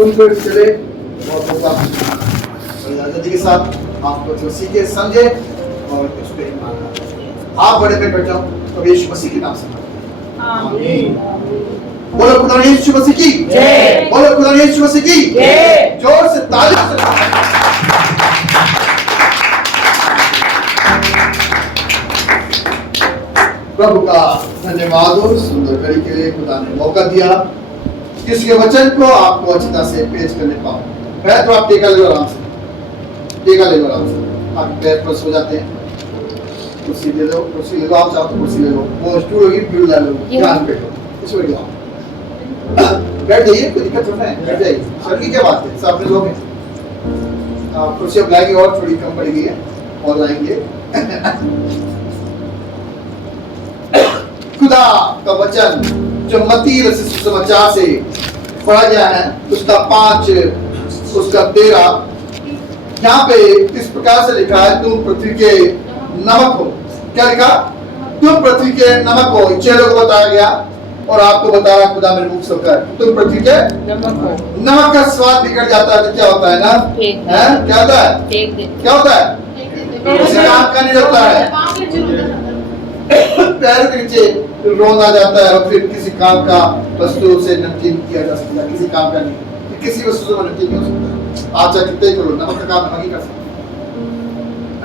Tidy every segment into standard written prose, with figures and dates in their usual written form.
सुनकर चले और आजादी के साथ आपको जो सीखे समझे और उस पर ईमान लाए। आप बड़े पे बैठ जाओ तो यीशु मसीह के नाम से आमीन। बोलो खुदा यीशु मसीह की जय। बोलो खुदा यीशु मसीह की जय। जोर से ताली से प्रभु का धन्यवाद हो सुंदर घड़ी के लिए खुदा ने मौका दिया कि उसके वचन को आपको अच्छी तरह से पेश करने पाऊं। मैं तो आप टेका ले आराम से, टेका ले आराम से, आप पैर पर सो जाते हैं। कुर्सी ले लो, कुर्सी ले लो, आप चाहो तो कुर्सी ले लो, वो स्टूल होगी बिल ले लो, ध्यान बैठो, इसमें जाओ, बैठ जाइए, कोई दिक्कत नहीं है, बैठ जाइए। सर की क्या बात है, सब अपने लोग हैं। कुर्सी अब लाएंगे और थोड़ी कम पड़ेगी है और लाएंगे। खुदा का वचन जो मत्ती रचित सुसमाचार से पढ़ा गया है उसका 5 उसका 13 यहाँ पे इस प्रकार से लिखा है, तुम पृथ्वी के नमक हो। क्या लिखा? तुम पृथ्वी के नमक हो। चेलों को बताया गया और आपको बता रहा खुदा मेरे मुख से कर, तुम पृथ्वी के नमक हो। नमक का स्वाद बिगड़ जाता है तो क्या होता है ना, है क्या होता है, क्या होता है, किसी काम का नहीं होता है, पैर के नीचे रोना जाता है और फिर किसी काम का वस्तु से नमकीन किया जा सकता है, किसी काम का नहीं, किसी वस्तु से नमकीन नहीं हो सकता। आप चाहे कितने करो, नमक का काम नमक ही कर सकते हैं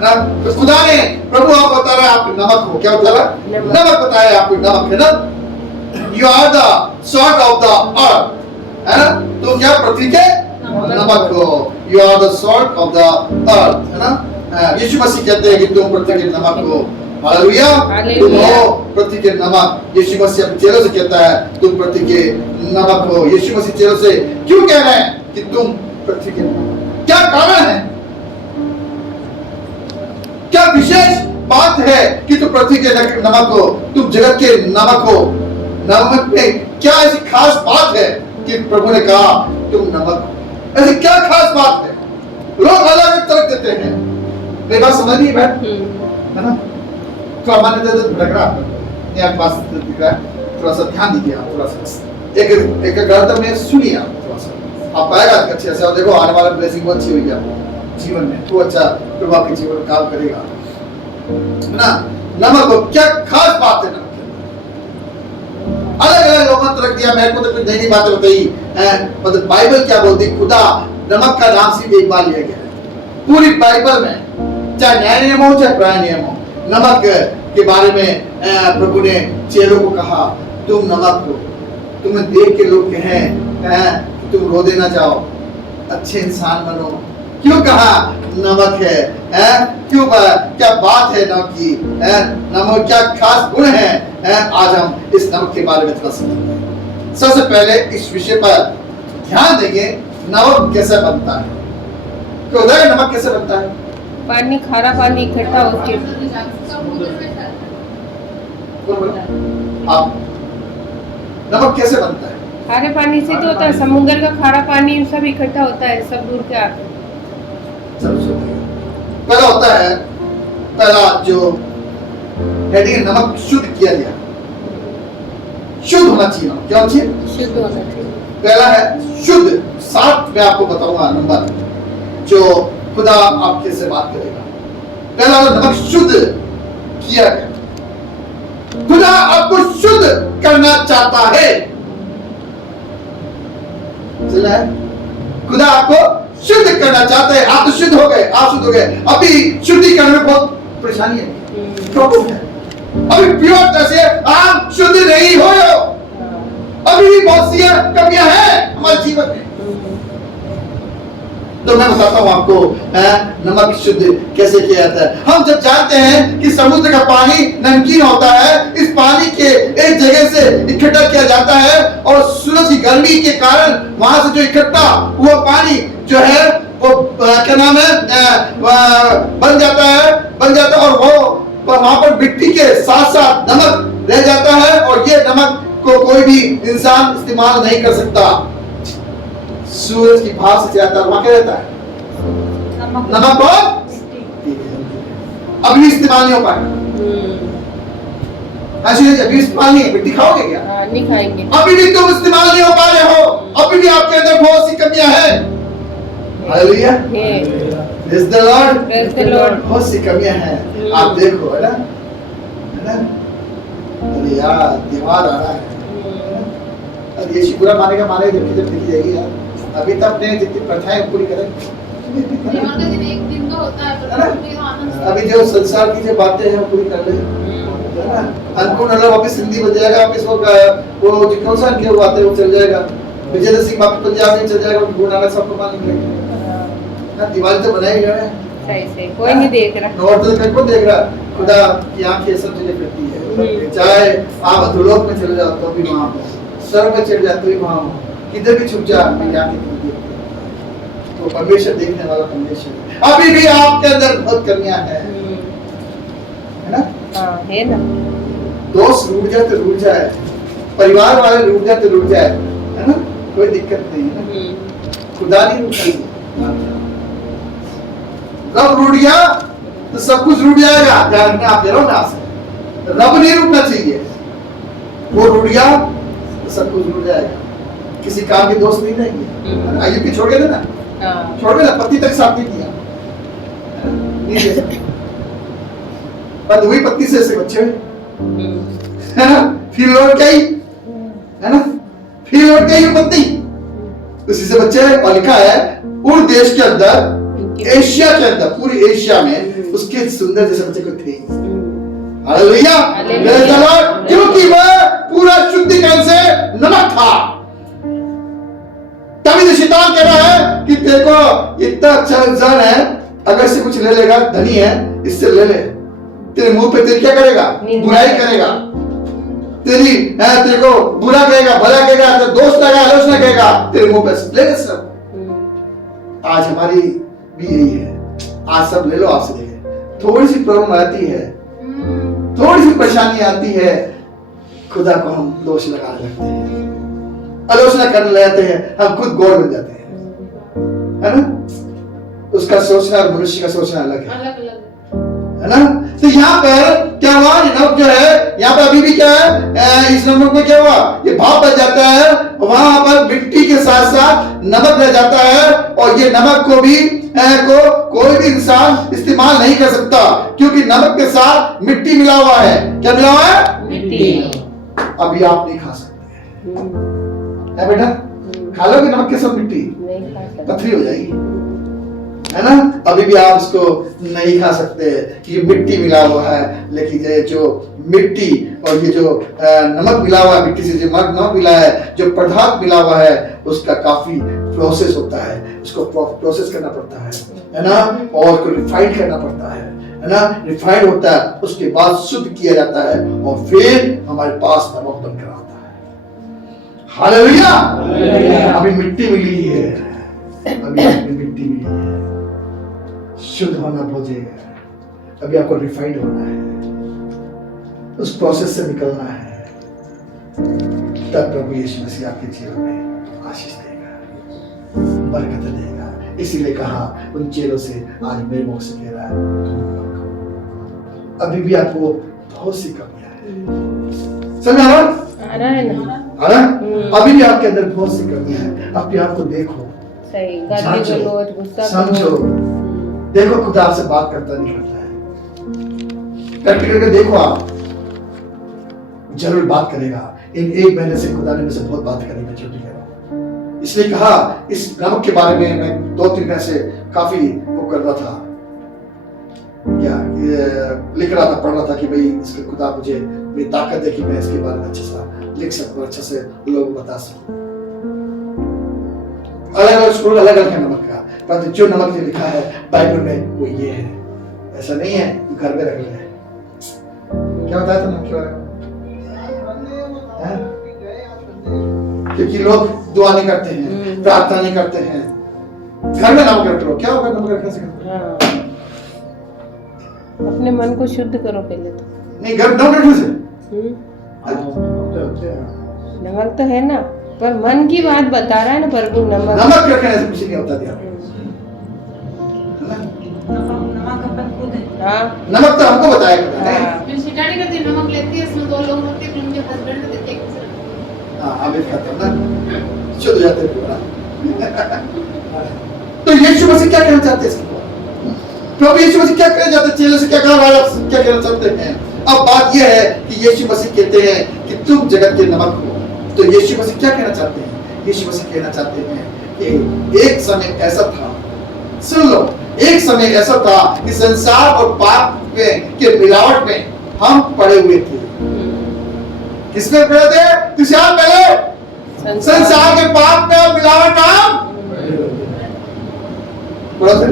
ना। तो खुदा ने प्रभु आप बता रहा है आप नमक हो। क्या बता रहा है? नमक बताया, आप नमक है ना। You are the salt of the earth, है ना। तो क्या पृथ्वी के नमक हो, you are the salt of the earth, है ना। यीशु मसीह कहते हैं कि तुम पृथ्वी के नमक हो। हालेलुया, तुम हो पृथ्वी के नमक। यीशु मसीह अपने चेलों से कहता है तुम पृथ्वी के नमक हो। यीशु मसीह चेलों से क्यों कह रहे हैं कि तुम पृथ्वी के नमक? क्या कारण है, क्या विशेष बात है कि तुम पृथ्वी के नमक हो, तुम जगत के नमक हो? नमक में क्या ऐसी खास बात है कि प्रभु ने कहा तुम नमक हो? ऐसी क्या खास बात है? लोग अलग अलग तरह देते हैं, मेरी बात समझ नहीं है ना। थोड़ा मन भटक रहा है, आपके पास दिख रहा है, थोड़ा सा ध्यान दीजिए आप, थोड़ा सा एक गर्दन में सुनिए आप, थोड़ा सा आप पाएगा अच्छे से। और देखो आने वाला ब्लेसिंग बहुत अच्छी हुई है जीवन में, तो अच्छा प्रभु आपके जीवन में काम करेगा, है ना। नमक को क्या खास बात है नमक? अलग अलग लोगों ने रख दिया, मेरे को तो कुछ नई बातें बताई, मतलब बाइबल क्या बोलती है, खुदा नमक का नाम सिर्फ एक बार लिया गया है पूरी बाइबल में, चाहे नया नियम हो चाहे पुराना नियम हो। नमक के बारे में प्रभु ने चेलों को कहा तुम नमक हो। तुम्हें देख के लोग कहें कि तुम रो देना चाहो, अच्छे इंसान बनो। क्यों कहा नमक है, क्यों क्या बात है नमक की, नमक क्या खास गुण है? आज हम इस नमक के बारे में थोड़ा समझेंगे। सबसे पहले इस विषय पर ध्यान देंगे, नमक कैसे बनता है। तो नमक कैसे बनता है? पानी, खारा पानी इकट्ठा होकर आप नमक कैसे बनता है? खारे पानी से तो होता है, समुद्र का खारा पानी सब इकट्ठा होता है, सब दूर के आकर पहला होता है, पहला जो हेडिंग नमक शुद्ध किया गया, शुद्ध होना चाहिए। क्या होना चाहिए? शुद्ध होना चाहिए। पहला है शुद्ध। 7 में आपको बताऊंगा नंबर जो खुदा आपके से बात करेगा। पहला नमक शुद्ध किया गया। खुदा आपको शुद्ध करना चाहता है। चला है? खुदा आपको शुद्ध करना चाहता है। आप तो शुद्ध हो गए, आप शुद्ध हो गए, अभी शुद्धिकरण में बहुत परेशानी है, प्रॉब्लम है। अभी प्योर तरह से आप शुद्ध नहीं हो, अभी भी बहुत सी कमियां हैं हमारे जीवन में। तो मैं बताता हूं आपको नमक शुद्ध कैसे किया जाता है। हम जब जानते हैं कि समुद्र का पानी नमकीन होता है, इस पानी के एक जगह से इकट्ठा किया जाता है और सूरज की गर्मी के कारण वहां से जो इकट्ठा हुआ पानी जो है वो क्या नाम है बन जाता है और वो वहां पर मिट्टी के साथ साथ नमक रह जाता है और ये नमक को कोई भी इंसान इस्तेमाल नहीं कर सकता। सूरज की भाप से ज्यादा वहां क्या रहता है? नमक और अभी इस्तेमाल नहीं हो पाएगा। अभी इस्तेमाल नहीं, मिट्टी खाओगे क्या? नहीं खाएंगे। अभी भी तुम इस्तेमाल नहीं हो पा रहे हो, अभी भी आपके अंदर बहुत सी कमियां कमियां हैं। Hallelujah, praise the Lord, praise the Lord. बहुत सी कमियां हैं, आप देखो, है ना। अरे यार दीवार आ रहा है, अब ये बुरा मानेगा मानेगा, जब जब देखी जाएगी यार। अभी तक अपने जितनी प्रथाएं पूरी करें, जीवन का दिन एक दिन तो होता है, पर पूरी आनंद अभी जो संसार की जो बातें हैं वो पूरी कर ले, है ना। अनपूर्ण अलग वापस हिंदी बन जाएगा, वापस वो जो कौन सा इनके बातें वो चल जाएगा, विजय सिंह वापस पंजाब में चल जाएगा, गुरु नानक साहब को मान लेंगे ना। दिवाली तो बनाई गई है, सही सही, कोई नहीं देख रहा। नॉर्थ का कौन देख रहा, खुदा की आंखें सब जगह फिरती है। चाहे आप अधोलोक में चले जाओ तो भी वहां हो, स्वर्ग में चले जाओ तो भी वहां हो, किधर भी छुप जा मेरी आंखें देखती है। तो परमेश्वर देखने वाला परमेश्वर है। अभी भी आपके अंदर बहुत कमियां हैं, है ना। हाँ है ना। दोस्त रूठ जाए तो रूठ जाए, परिवार वाले रूठ जाए तो रूठ जाए, है ना, कोई दिक्कत नहीं है ना। खुदा नहीं रूठा, रब रूठ गया तो सब कुछ रूठ जाएगा। ध्यान रखना, आप दे रहा हूं ना आपसे, रब नहीं रूठना चाहिए, वो रूठ गया तो सब कुछ रूठ जाएगा। किसी काम के दोस्त नहीं रहेंगे। आयु की छोड़ गए थे ना, छोड़ गए ना, पत्ती तक साथ नहीं किया, नहीं दे सकते। पर वही पत्ती से ऐसे बच्चे है ना, फिर लौट गई, है ना, फिर लौट गई पत्ती, उसी से बच्चे हैं। और लिखा है पूरे देश के अंदर, एशिया के अंदर, पूरी एशिया में उसके सुंदर जैसे बच्चे कोई थे। हालेलुया, प्रेज द लॉर्ड, क्योंकि वह पूरा शुद्धिकरण से नमक था। तभी तो शैतान कह रहा है कि देखो इतना अच्छा इंसान है, अगर से कुछ ले लेगा, धनी है, इससे ले ले, तेरे मुंह पे तेरे क्या करेगा, बुराई करेगा, तेरी तेरे को बुरा कहेगा, भला कहेगा, तेरे दोस्त लगा आलोचना कहेगा, तेरे मुंह पे ले ले सब। आज हमारी भी यही है, आज सब ले लो आपसे देखे। थोड़ी सी प्रॉब्लम आती है, थोड़ी सी परेशानी आती है, खुदा को हम दोष लगा लगते हैं, आलोचना करने लगते हैं, हम खुद गौर बन जाते हैं, है ना। उसका सोचना और मनुष्य का सोचना अलग है, अलग अलग है ना। तो यहाँ पर क्या हुआ, नमक जो है यहाँ पर अभी भी क्या है, इस नमक में क्या हुआ, ये भाप बन जाता है, वहां पर मिट्टी के साथ साथ नमक रह जाता है। और ये नमक को भी कोई भी इंसान इस्तेमाल नहीं कर सकता, क्योंकि नमक के साथ मिट्टी मिला हुआ है। क्या मिला हुआ है, मिट्टी। अभी आप नहीं खा सकते है बेटा, खा लोगे नमक के साथ मिट्टी, नहीं खा सकते, पथरी हो जाएगी, है ना। अभी भी आप इसको नहीं खा सकते कि मिट्टी मिला हुआ है। लेकिन ये जो मिट्टी और ये जो नमक मिला हुआ है, मिट्टी से जो नमक मिला है, जो पदार्थ मिला हुआ है, उसका काफी प्रोसेस होता है, उसको प्रोसेस करना पड़ता है ना, और उसको रिफाइंड करना पड़ता है ना। रिफाइंड होता है, उसके बाद शुद्ध किया जाता है, और फिर हमारे पास नमक बनकर आता है। हालेलुया, अभी मिट्टी मिली है, अभी मिट्टी मिली है, शुद्ध होना भोजेगा, अभी आपको रिफाइंड होना है, उस प्रोसेस से निकलना है, तब प्रभु यीशु मसीह आपके जीवन में आशीष देगा, बरकत देगा। इसीलिए कहा उन चेलों से, आज मेरे मुख से कह रहा है, अभी भी आपको बहुत सी कमियां हैं, समझ आ रहा है ना, अभी भी आपके अंदर बहुत सी कमियां हैं। अपने आप को देखो, सही, गाली गलौज, गुस्सा समझो, देखो खुदा आपसे बात करता नहीं करता है, प्रैक्टिकल करके देखो, आप जरूर बात करेगा। इन 1 महीने से खुदा ने मुझसे बहुत बात करी, मैं छुट्टी कर रहा हूं, इसलिए कहा इस नमक के बारे में मैं 2-3 दिन से काफी वो कर रहा था, क्या लिख रहा था, पढ़ रहा था कि भाई इसके खुदा मुझे मेरी ताकत दे कि मैं इसके बारे में अच्छे से लिख सकूं, अच्छे से लोगों को बता सकूं। अलग अलग स्कूल अलग अलग है नमक का, परंतु जो नमक जो लिखा है बाइबल में वो ये है, ऐसा नहीं है कि घर में रख ले। क्या बताया था नमक के बारे में? क्योंकि लोग दुआ नहीं करते हैं, प्रार्थना नहीं करते हैं, घर में नमक रख लो, क्या होगा नमक रखने से? अपने मन को शुद्ध करो पहले तो, नहीं घर नमक रखने से नमक तो है ना, पर मन की बात बता रहा है ना प्रभु। नमक रखने से कुछ नहीं होता, ध्यान नमक तो हमको बताया करता है। सिटाड़ी करती नमक लेती है, इसमें 2 लोग होते हैं, उनके हस्बैंड देते हैं, हाँ अभी खाता ना शुद्ध जाते पूरा तो यीशु मसीह क्या कहना चाहते हैं इसके बाद? प्रभु यीशु मसीह क्या कहना चाहते हैं? चेलों से क्या कहा, आप क्या कहना चाहते हैं? अब बात यह है कि यीशु मसीह कहते हैं कि तुम जगत के नमक हो। तो यीशु मसीह क्या कहना चाहते हैं? यीशु मसीह कहना चाहते हैं कि एक समय ऐसा था, सुन लो, एक समय ऐसा था कि संसार और पाप के मिलावट में हम पड़े हुए थे। किसमें पड़े थे? तुषार पहले संसार के पाप में और मिलावट में हम पड़े थे।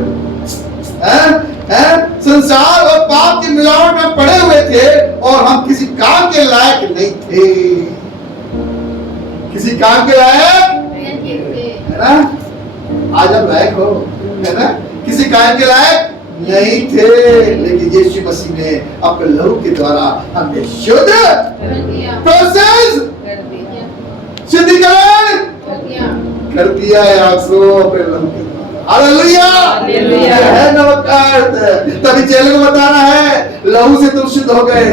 संसार और पाप की मिलावट में पड़े हुए थे और हम किसी काम के लायक नहीं थे। किसी काम के लायक है ना? आज हम लायक हो, है ना? किसी काम के लायक नहीं थे, लेकिन यीशु मसीह ने अपने लहू के द्वारा हमें शुद्ध प्रोसेस शुद्धिकरण कर दिया है। आपको अपने लहू के द्वारा, हालेलुया, है नमक का अर्थ। तभी चेलों को बताना है लहू से तुम शुद्ध हो गए।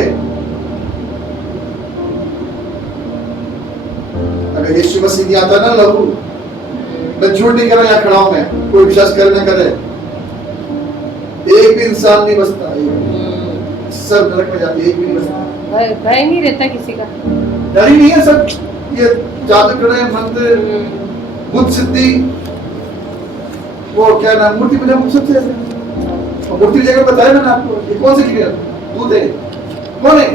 अगर यीशु मसीह नहीं आता ना लहू, मैं झूठ नहीं कर रहा यहाँ खड़ा हूं, मैं कोई विश्वास करे ना करे, एक भी इंसान नहीं बचता, सब नरक में जाते, एक भी नहीं बचता। भय नहीं रहता किसी का, डर ही नहीं है। सब ये जादू कर रहे हैं, मंत्र, बुद्ध सिद्धि, वो क्या नाम, मूर्ति पूजा, सबसे ऐसे मूर्ति की जगह बताया मैंने आपको। ये कौन सी क्रिया? दूध है, कौन है?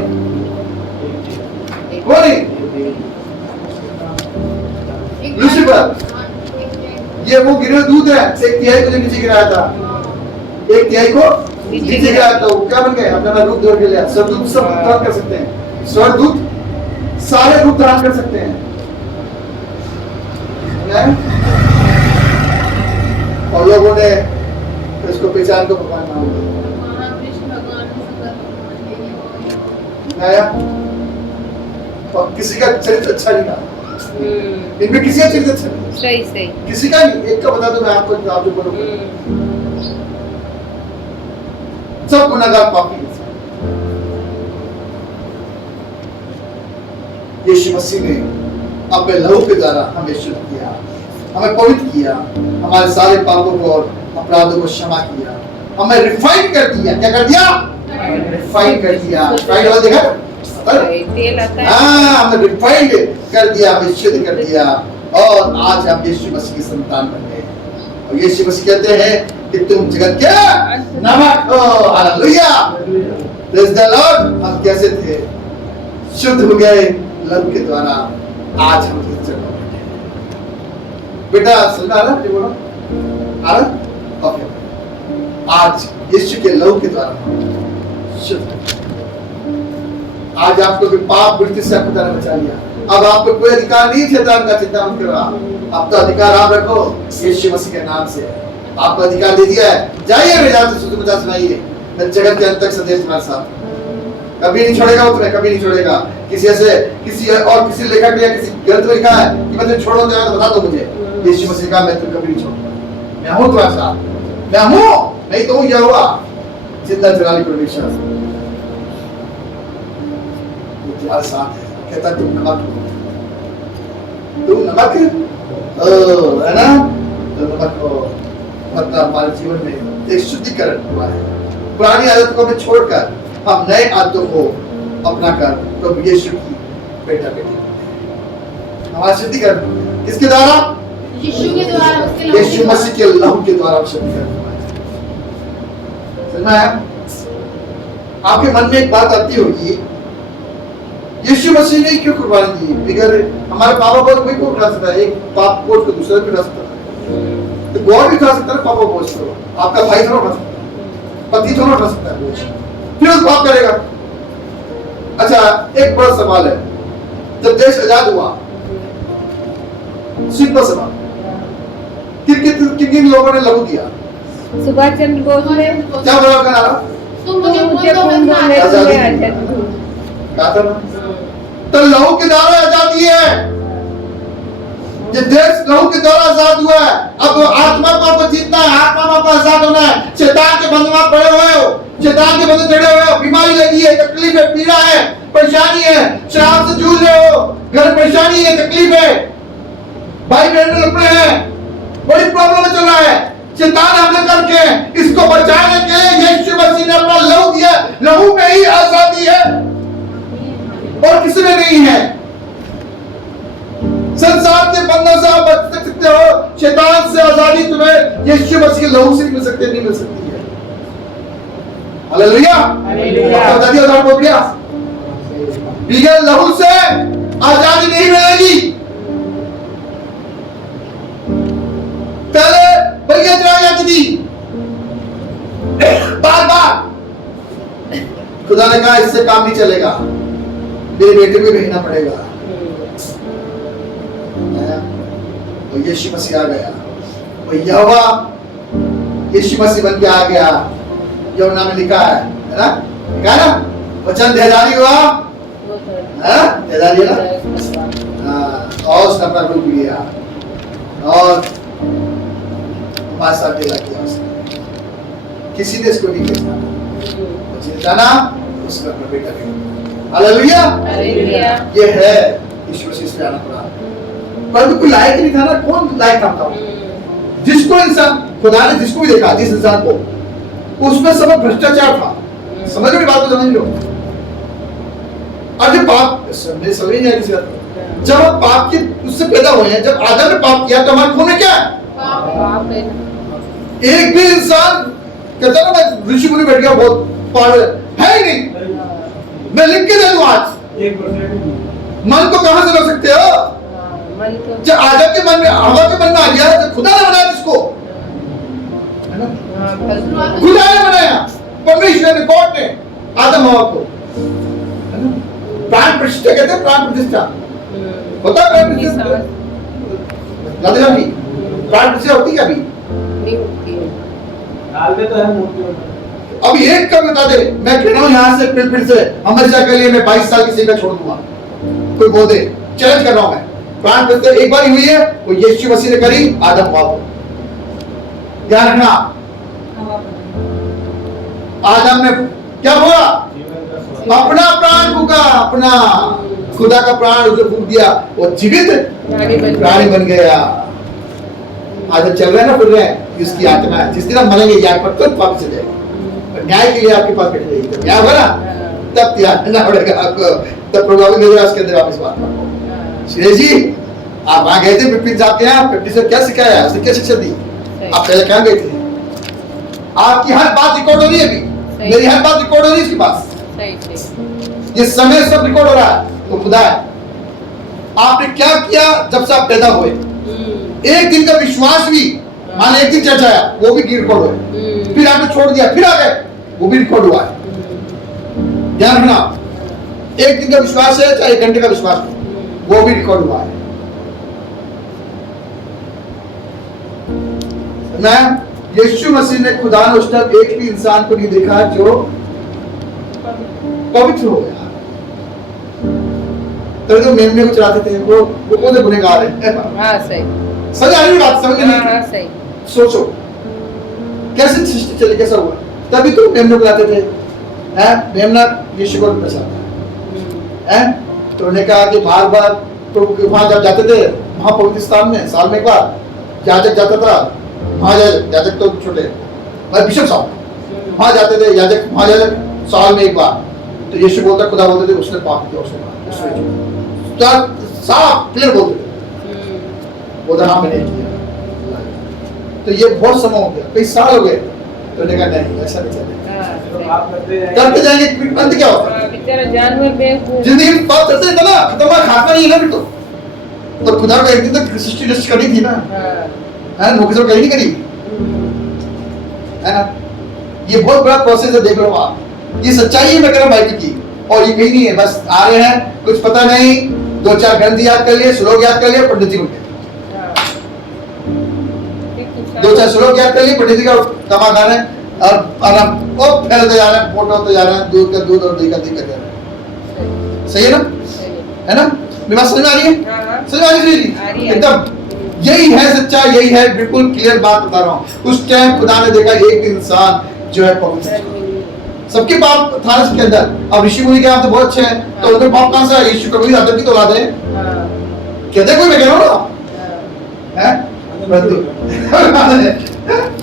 कौन है? लूसीफर। ये वो गिरे दूध है, एक तिहाई को जो नीचे गिराया था, एक तिहाई को नीचे गिराया था, वो क्या बन गए? अपना रूप धारण कर लिया। स्वर्गदूत सब धारण कर सकते हैं, स्वर्गदूत सारे रूप धारण कर सकते हैं। और लोगों ने इसको पहचान को भगवान मान लिया, और किसी का चरित्र अच्छा नहीं था, इनमें किसी का चरित्र अच्छा नहीं, सही सही, किसी का नहीं। एक का बता दो मैं आपको, आप जो बोलोगे सब गुनाहगार पापी हैं। यीशु मसीह ने अपने लहू के द्वारा हमें शुद्ध किया, हमें पवित्र किया, हमारे सारे पापों को और अपराधों को क्षमा किया, हमें रिफाइन कर दिया। क्या कर दिया? रिफाइन कर दिया। रिफाइन वाला देखा? तेल आता है। हाँ, हमें रिफाइंड कर दिया, हमें शुद्ध कर दिया, और आज हम यीशु मसीह की संतान बन गए। और यीशु मसीह कहते हैं कि तुम जगत के नमक हो। Hallelujah, praise the Lord. हम कैसे थे? शुद्ध हो गए लहू के द्वारा। आज हम इस जगह बैठे हैं। बेटा समझ आ रहा है? बोलो, आ रहा? ओके। आज यीशु के लहू के द्वारा शुद्ध। आज आपको भी पाप वृत्ति से खुदा ने बचा लिया। अब आपको कोई अधिकार नहीं शैतान का चिंता मत करो। अब तो अधिकार आप रखो यीशु मसीह के नाम से। आपको अधिकार दे दिया है। जाइए मेरे से सुसमाचार सुनाइए। मैं जगत के अंत तक सदैव तुम्हारे साथ, कभी नहीं छोड़ेगा वो तुम्हें, कभी नहीं छोड़ेगा। किसी ऐसे किसी और किसी लेखक या किसी ग्रंथ में लिखा है कि मैं तुम्हें छोड़ो तो बता दो मुझे। यीशु मसीह का मैं तुम्हें कभी नहीं छोड़ूंगा, मैं हूं तुम्हारे साथ, मैं हूं, नहीं तो क्या हुआ? जिंदा जलाली परमेश्वर तुम्हारे साथ है। कहता तुम नमक हो, तुम नमक है ना, तो नमक हो। मतलब हमारे जीवन में एक शुद्धिकरण हुआ है। पुरानी आदत को हमें छोड़कर हम नए आदतों को अपना कर प्रभु यीशु की बेटा बेटी हमारा शुद्धिकरण किसके द्वारा? यीशु के द्वारा, यीशु मसीह के लहू के द्वारा शुद्धिकरण हुआ है। समझ में आया? आपके मन में एक बात आती होगी, यीशु मसीह ने क्यों कुर्बानी दी? बिगर हमारे पापा बोझ कोई को उठा सकता है, एक पाप बोझ को दूसरे पे उठा सकता है, तो गॉड भी उठा सकता है पापा बोझ को। आपका भाई थोड़ा उठा सकता है, पति थोड़ा उठा सकता है बोझ, फिर उस पाप करेगा। अच्छा, एक बड़ा सवाल है, जब देश आजाद हुआ, सिंपल सवाल, किन लोगों ने लहू दिया? सुभाष चंद्र बोस ने। क्या बोला का नारा? तुम मुझे खून दो, मैं कहा था ना? तो लहू के द्वारा आजादी है। ये देश लहू के द्वारा आजाद हुआ है। अब आत्मा को आपको जीतना है, आत्मा को आपको आजाद होना है। शैतान के बंधन में पड़े हुए हो, शैतान के बंधन चढ़े हुए हो, बीमारी लगी है, तकलीफ है, पीड़ा है, परेशानी है, शराब से जूझ रहे हो, घर परेशानी है, तकलीफ है, भाई बहन लड़ रहे हैं, बड़ी प्रॉब्लम में चल रहा है, शैतान हमले करके इसको बचाने के लिए यीशु मसीह ने अपना लहू दिया। लहू में ही आजादी है और किसी में नहीं है। संसार के बंधनों से आप बच सकते हो, शैतान से आजादी तुम्हें यीशु मसीह के लहू से नहीं मिल सकती, नहीं मिल सकती है। हालेलुया, आजादी और हो गया, बगैर लहू से आजादी नहीं मिलेगी। पहले बलियां चढ़ाई जाती थी बार बार, खुदा ने कहा इससे काम नहीं चलेगा, मेरे बेटे को भेजना पड़ेगा। तो यीशु मसीह आ गया, वो यहोवा यीशु मसीह बन के आ गया। यूहन्ना में लिखा है ना, लिखा है ना, वचन देहधारी हुआ, देहधारी है ना, और उसने अपना रूप लिया और हमारे साथ डेरा किया उसने। किसी ने इसको नहीं देखा, जाना उसने अपना बेटा लिया। हालेलुया, ये है यीशु मसीह से आना पड़ा, परंतु कोई लायक नहीं था ना। कौन लायक था? जिसको इंसान, खुदा ने जिसको भी देखा, जिस इंसान को, उसमें सब भ्रष्टाचार था। समझ लो बात को, समझ लो। अब जब पाप, समझ नहीं आया किसी बात, जब हम पाप के उससे पैदा हुए हैं, जब आदम ने पाप किया तो हमारे खून में क्या है? एक भी इंसान कहता ना मैं ऋषि मुनि बैठ गया बहुत पागल है ही नहीं। मैं लिख के दे दूं आज, 1% मन को कहां से ला सकते हो? जब आदम के मन में, हवा के मन में आ गया, जब खुदा ने बनाया जिसको, है ना, खुदा ने बनाया, परमेश्वर ने, गॉड ने आदम हवा को, है ना, प्राण प्रतिष्ठा कहते हैं, प्राण प्रतिष्ठा होता है। प्राण प्रतिष्ठा लाते हैं, प्राण प्रतिष्ठा होती है अभी नहीं होती है, हाल में तो है मूर्ति। अब एक का बता दे, मैं कह रहा हूं यहां से फिर से हमेशा के लिए मैं 22 साल की सेवा छोड़ दूंगा। कोई बोल दे, चैलेंज कर रहा हूं मैं, प्राण प्रतिष्ठा एक बार ही हुई है, वो यीशु मसीह ने करी आदम हवा को। ध्यान रखना, आदम ने क्या बोला? अपना प्राण फूका, अपना खुदा का प्राण उसे फूक दिया, वो जीवित प्राणी बन गया। आज चल रहे हैं ना, फिर रहे हैं, इसकी आत्मा है। जिस दिन हम मरेंगे याद पर तुरंत वापस चले जाएंगे, न्याय के लिए आपके पास बैठ जाएगी। तो न्याय होगा ना, तब त्याग करना पड़ेगा आपको, तब प्रभावी मिलेगा उसके अंदर वापस बात आपको। सुरेश जी, आप वहां गए थे विपिन साहब के यहाँ, विपिन साहब क्या सिखाया, उसने क्या शिक्षा दी? आप पहले कहाँ गए थे? आपकी हर बात रिकॉर्ड हो रही है अभी, मेरी हर बात रिकॉर्ड हो रही है इसके पास, ये समय सब रिकॉर्ड हो रहा है। तो खुदा है, आपने क्या किया जब से आप पैदा हुए? एक दिन का विश्वास भी, मान एक दिन चर्च आया, वो भी रिकॉर्ड हुआ, फिर आपने छोड़ दिया, फिर आ गए, वो भी रिकॉर्ड हुआ है। ध्यान रखना, एक दिन का विश्वास है चाहे 1 घंटे का विश्वास हो, वो भी रिकॉर्ड हुआ है। मैं यीशु मसीह ने, खुदा ने उस टाइम एक भी इंसान को नहीं देखा जो पवित्र हो गया। तो जो मेमने को चलाते थे वो कौन से गुनहगार हैं? हाँ सही, सही आ रही बात, समझ नहीं? हाँ सही। सोचो कैसे सृष्टि चली, कैसा हुआ? तभी तो मेमने को लाते थे, हैं? मेमना यीशु को पहचानता है, तो उन्होंने कहा कि बार बार प्रभु के वहां जब जाते थे, वहां पवित्र स्थान में साल में एक बार याजक जाता था, याजक तो छोटे बिशप साहब वहां जाते थे, याजक महायाजक साल में एक बार। तो यीशु बोलता, खुदा बोलते थे उसने पाप किया, उसने साफ क्लियर बोलते थे, बोलता हाँ मैंने किया। तो ये बहुत समय हो गया, कई साल हो गए, तो उन्होंने कहा नहीं ऐसा नहीं चलेगा, करते जाएंगे, अंत क्या होता है? बेचारा जानवर जिंदगी में पाप करते रहता ना, खत्म खात्मा नहीं है ना फिर तो खुदा को एक दिन तक सृष्टि नष्ट करनी थी ना, है ना, नौकरी करी नहीं करी, है ना। ये बहुत बड़ा प्रोसेस है, देख लो आप, ये सच्चाई है मैं कह रहा हूं बाइबल की, और ये कहीं नहीं है बस आ रहे हैं, कुछ पता नहीं, 2-4 ग्रंथ याद कर लिए, श्लोक याद कर लिए, पंडित जी को 2-4 श्लोक याद कर लिए, पंडित जी का तमा खा रहे हैं और आराम ओ फैलते जा रहे हैं, फोटो होते जा रहे हैं, दूध का दूध और दही का दही कर जा रहे हैं। सही है ना, है ना? मेरी बात समझ में आ रही है? समझ में आ रही है एकदम? यही है सच्चा, यही है, बिल्कुल क्लियर बात बता रहा हूँ। उस टाइम खुदा ने देखा एक इंसान जो है पवित्र, सबके पाप था इसके अंदर। अब ऋषि मुनि के आप तो बहुत अच्छे हैं, तो उनके पाप कहां से यीशु कभी आदम की तो औलाद है, कहते कोई मैं कह रहा हूं ना, है परंतु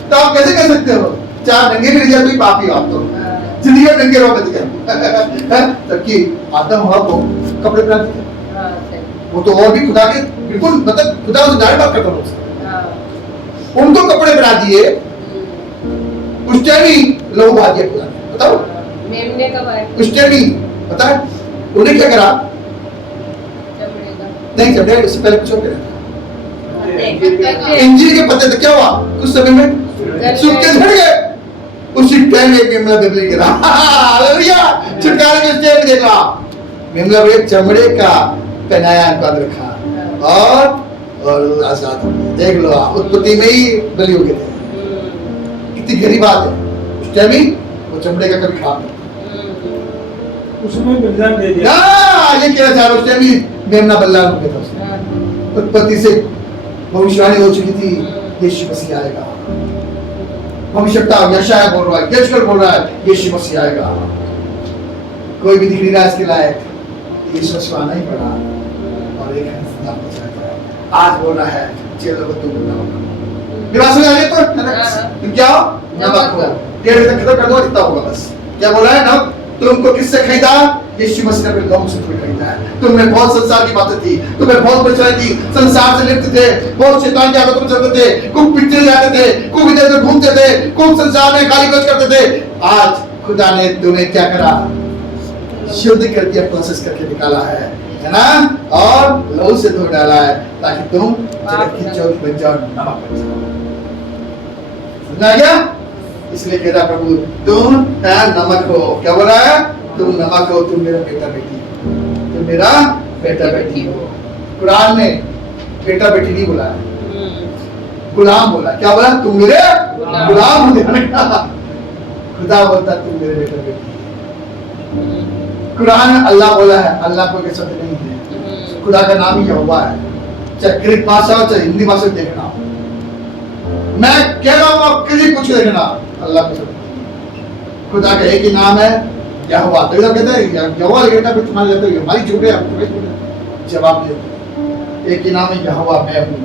तो आप कैसे कह सकते हो? चार नंगे भी जाए तो पापी हो आप तो, जिंदगी में नंगे रहो बच गए। जबकि आदम हवा को कपड़े पहना दिए, हाँ, सही। वो तो और भी खुदा के बिल्कुल मतलब खुदा से डायरेक्ट बात करता हूँ, हाँ, उनको कपड़े पहना दिए, उस टाइम ही लोग आ दिया खुदा ने, बताओ मेमने कब आए? उस टाइम ही पता है उन्हें क्या करा? चमड़े का। नहीं चमड़े इससे पहले कुछ और करा। पत्ते। इंजीर के पत्ते तो क्या हुआ कुछ समय में सूख के झड़ गए, उसी टाइम एक मेमना बिबली गिरा। हालेलुया, छुटकारे के स्टेज में देखा मेमना एक चमड़े का पहनाया अंकल रखा और आजाद हो गए। देख लो उत्पत्ति में ही बलि हो गए थे, कितनी गहरी बात है। उस टाइम ही वो चमड़े का कभी खा उसमें बलिदान दे दिया। ये कहना चाह रहा उस टाइम ही मेमना बलिदान हो गया था उसने। उत्पत्ति से भविष्यवाणी हो चुकी थी यीशु मसीह आएगा, भविष्यता यशाया बोल रहा है, यशकर बोल रहा है यीशु मसीह आएगा। कोई भी दिख नहीं रहा इसके लायक, यीशु मसीह आना ही पड़ा और एक इंतजार हो जाता है। आज बोल रहा है चलो को तुम बनाओ विवाह में आगे तो तुम क्या हो नमक हो, डेढ़ तक खत्म कर दो इतना होगा बस। क्या बोल रहा है ना, तुमको किससे खरीदा? यीशु मसीह ने अपने लोगों से तुम्हें खरीदा है। तुम्हें बहुत संसार की बातें थी, तुम्हें बहुत परेशानी थी, संसार से लिप्त थे, बहुत शैतान की आदतों में चलते थे, खूब पिटने जाते थे, खूब इधर उधर घूमते थे, खूब संसार में गाली गलौज करते थे। आज खुदा ने तुम्हें क्या करा? शुद्ध करके प्रोसेस करके निकाला है ना, और लहू से धो डाला है ताकि तुम जगत की ज्योति बन जाओ, नमक बन जाओ। समझा गया? इसलिए कह रहा प्रभु तुम नमक हो। क्या बोला है? तुम नमक हो, तुम मेरा बेटा बेटी हो, तुम मेरा बेटा बेटी हो। कुरान में बेटा बेटी नहीं बोला है, गुलाम बोला। क्या बोला? तुम मेरे गुलाम हो। खुदा बोलता तुम मेरे बेटा बेटी। कुरान में अल्लाह बोला है, अल्लाह कोई शब्द नहीं है, खुदा का नाम ही यहोवा है। चाहे ग्रीक भाषा हो चाहे हिंदी भाषा देखना, मैं कह रहा हूँ आप किसी पूछ देखना, अल्लाह का खुदा का एक ही नाम है यहोवा। तो लोग कहते हैं यहोवा लेकिन फिर तुम्हारे जाते हो हमारी झूठे जवाब देते, एक ही नाम है यहोवा, मैं हूँ।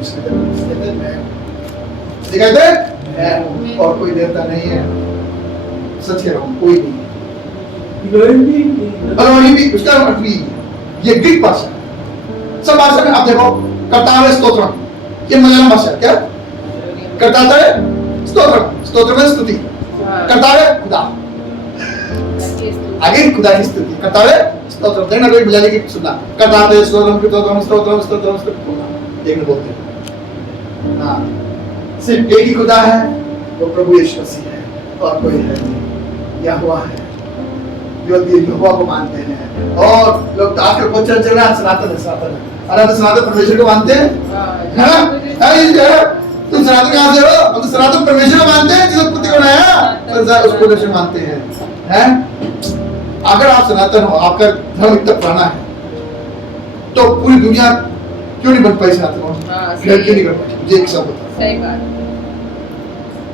मैं हूँ और कोई देवता नहीं है, सच कह रहा हूँ, कोई नहीं। अलोही भी उसका अर्थ भी ये ग्रीक भाषा है। सब भाषा में आप देखो कर्तावे स्तोत्रम, ये मलयालम भाषा क्या कर्तावे स्तोत्रम, स्तोत्र में स्तुति, कर्तावे खुदा, आगे खुदा की स्तुति, कर्तावे स्तोत्रम। देखना कोई मलयाली की सुनना कर्तावे स्तोत्रम स्तोत्रम स्तोत्रम स्तोत्रम स्तोत्रम देखने बोलते हैं। हाँ, सिर्फ एक ही खुदा है, वो प्रभु यीशु मसीह है और कोई है नहीं, यहोवा है जो यहोवा को मानते हैं। और लोग आजकल बहुत चल रहा है सनातन है, सनातन है, अरे सनातन परमेश्वर को मानते हैं, है ना? तुम सनातन कहाँ से हो? हम तो सनातन परमेश्वर को मानते हैं जिस उत्पत्ति को बनाया, उसको परमेश्वर मानते हैं, हैं? अगर आप सनातन हो, आपका धर्म इतना पुराना है, तो पूरी दुनिया क्यों नहीं बन पाई सनातन हो? क्यों नहीं कर पाई? मुझे एक सब बता। सही बात।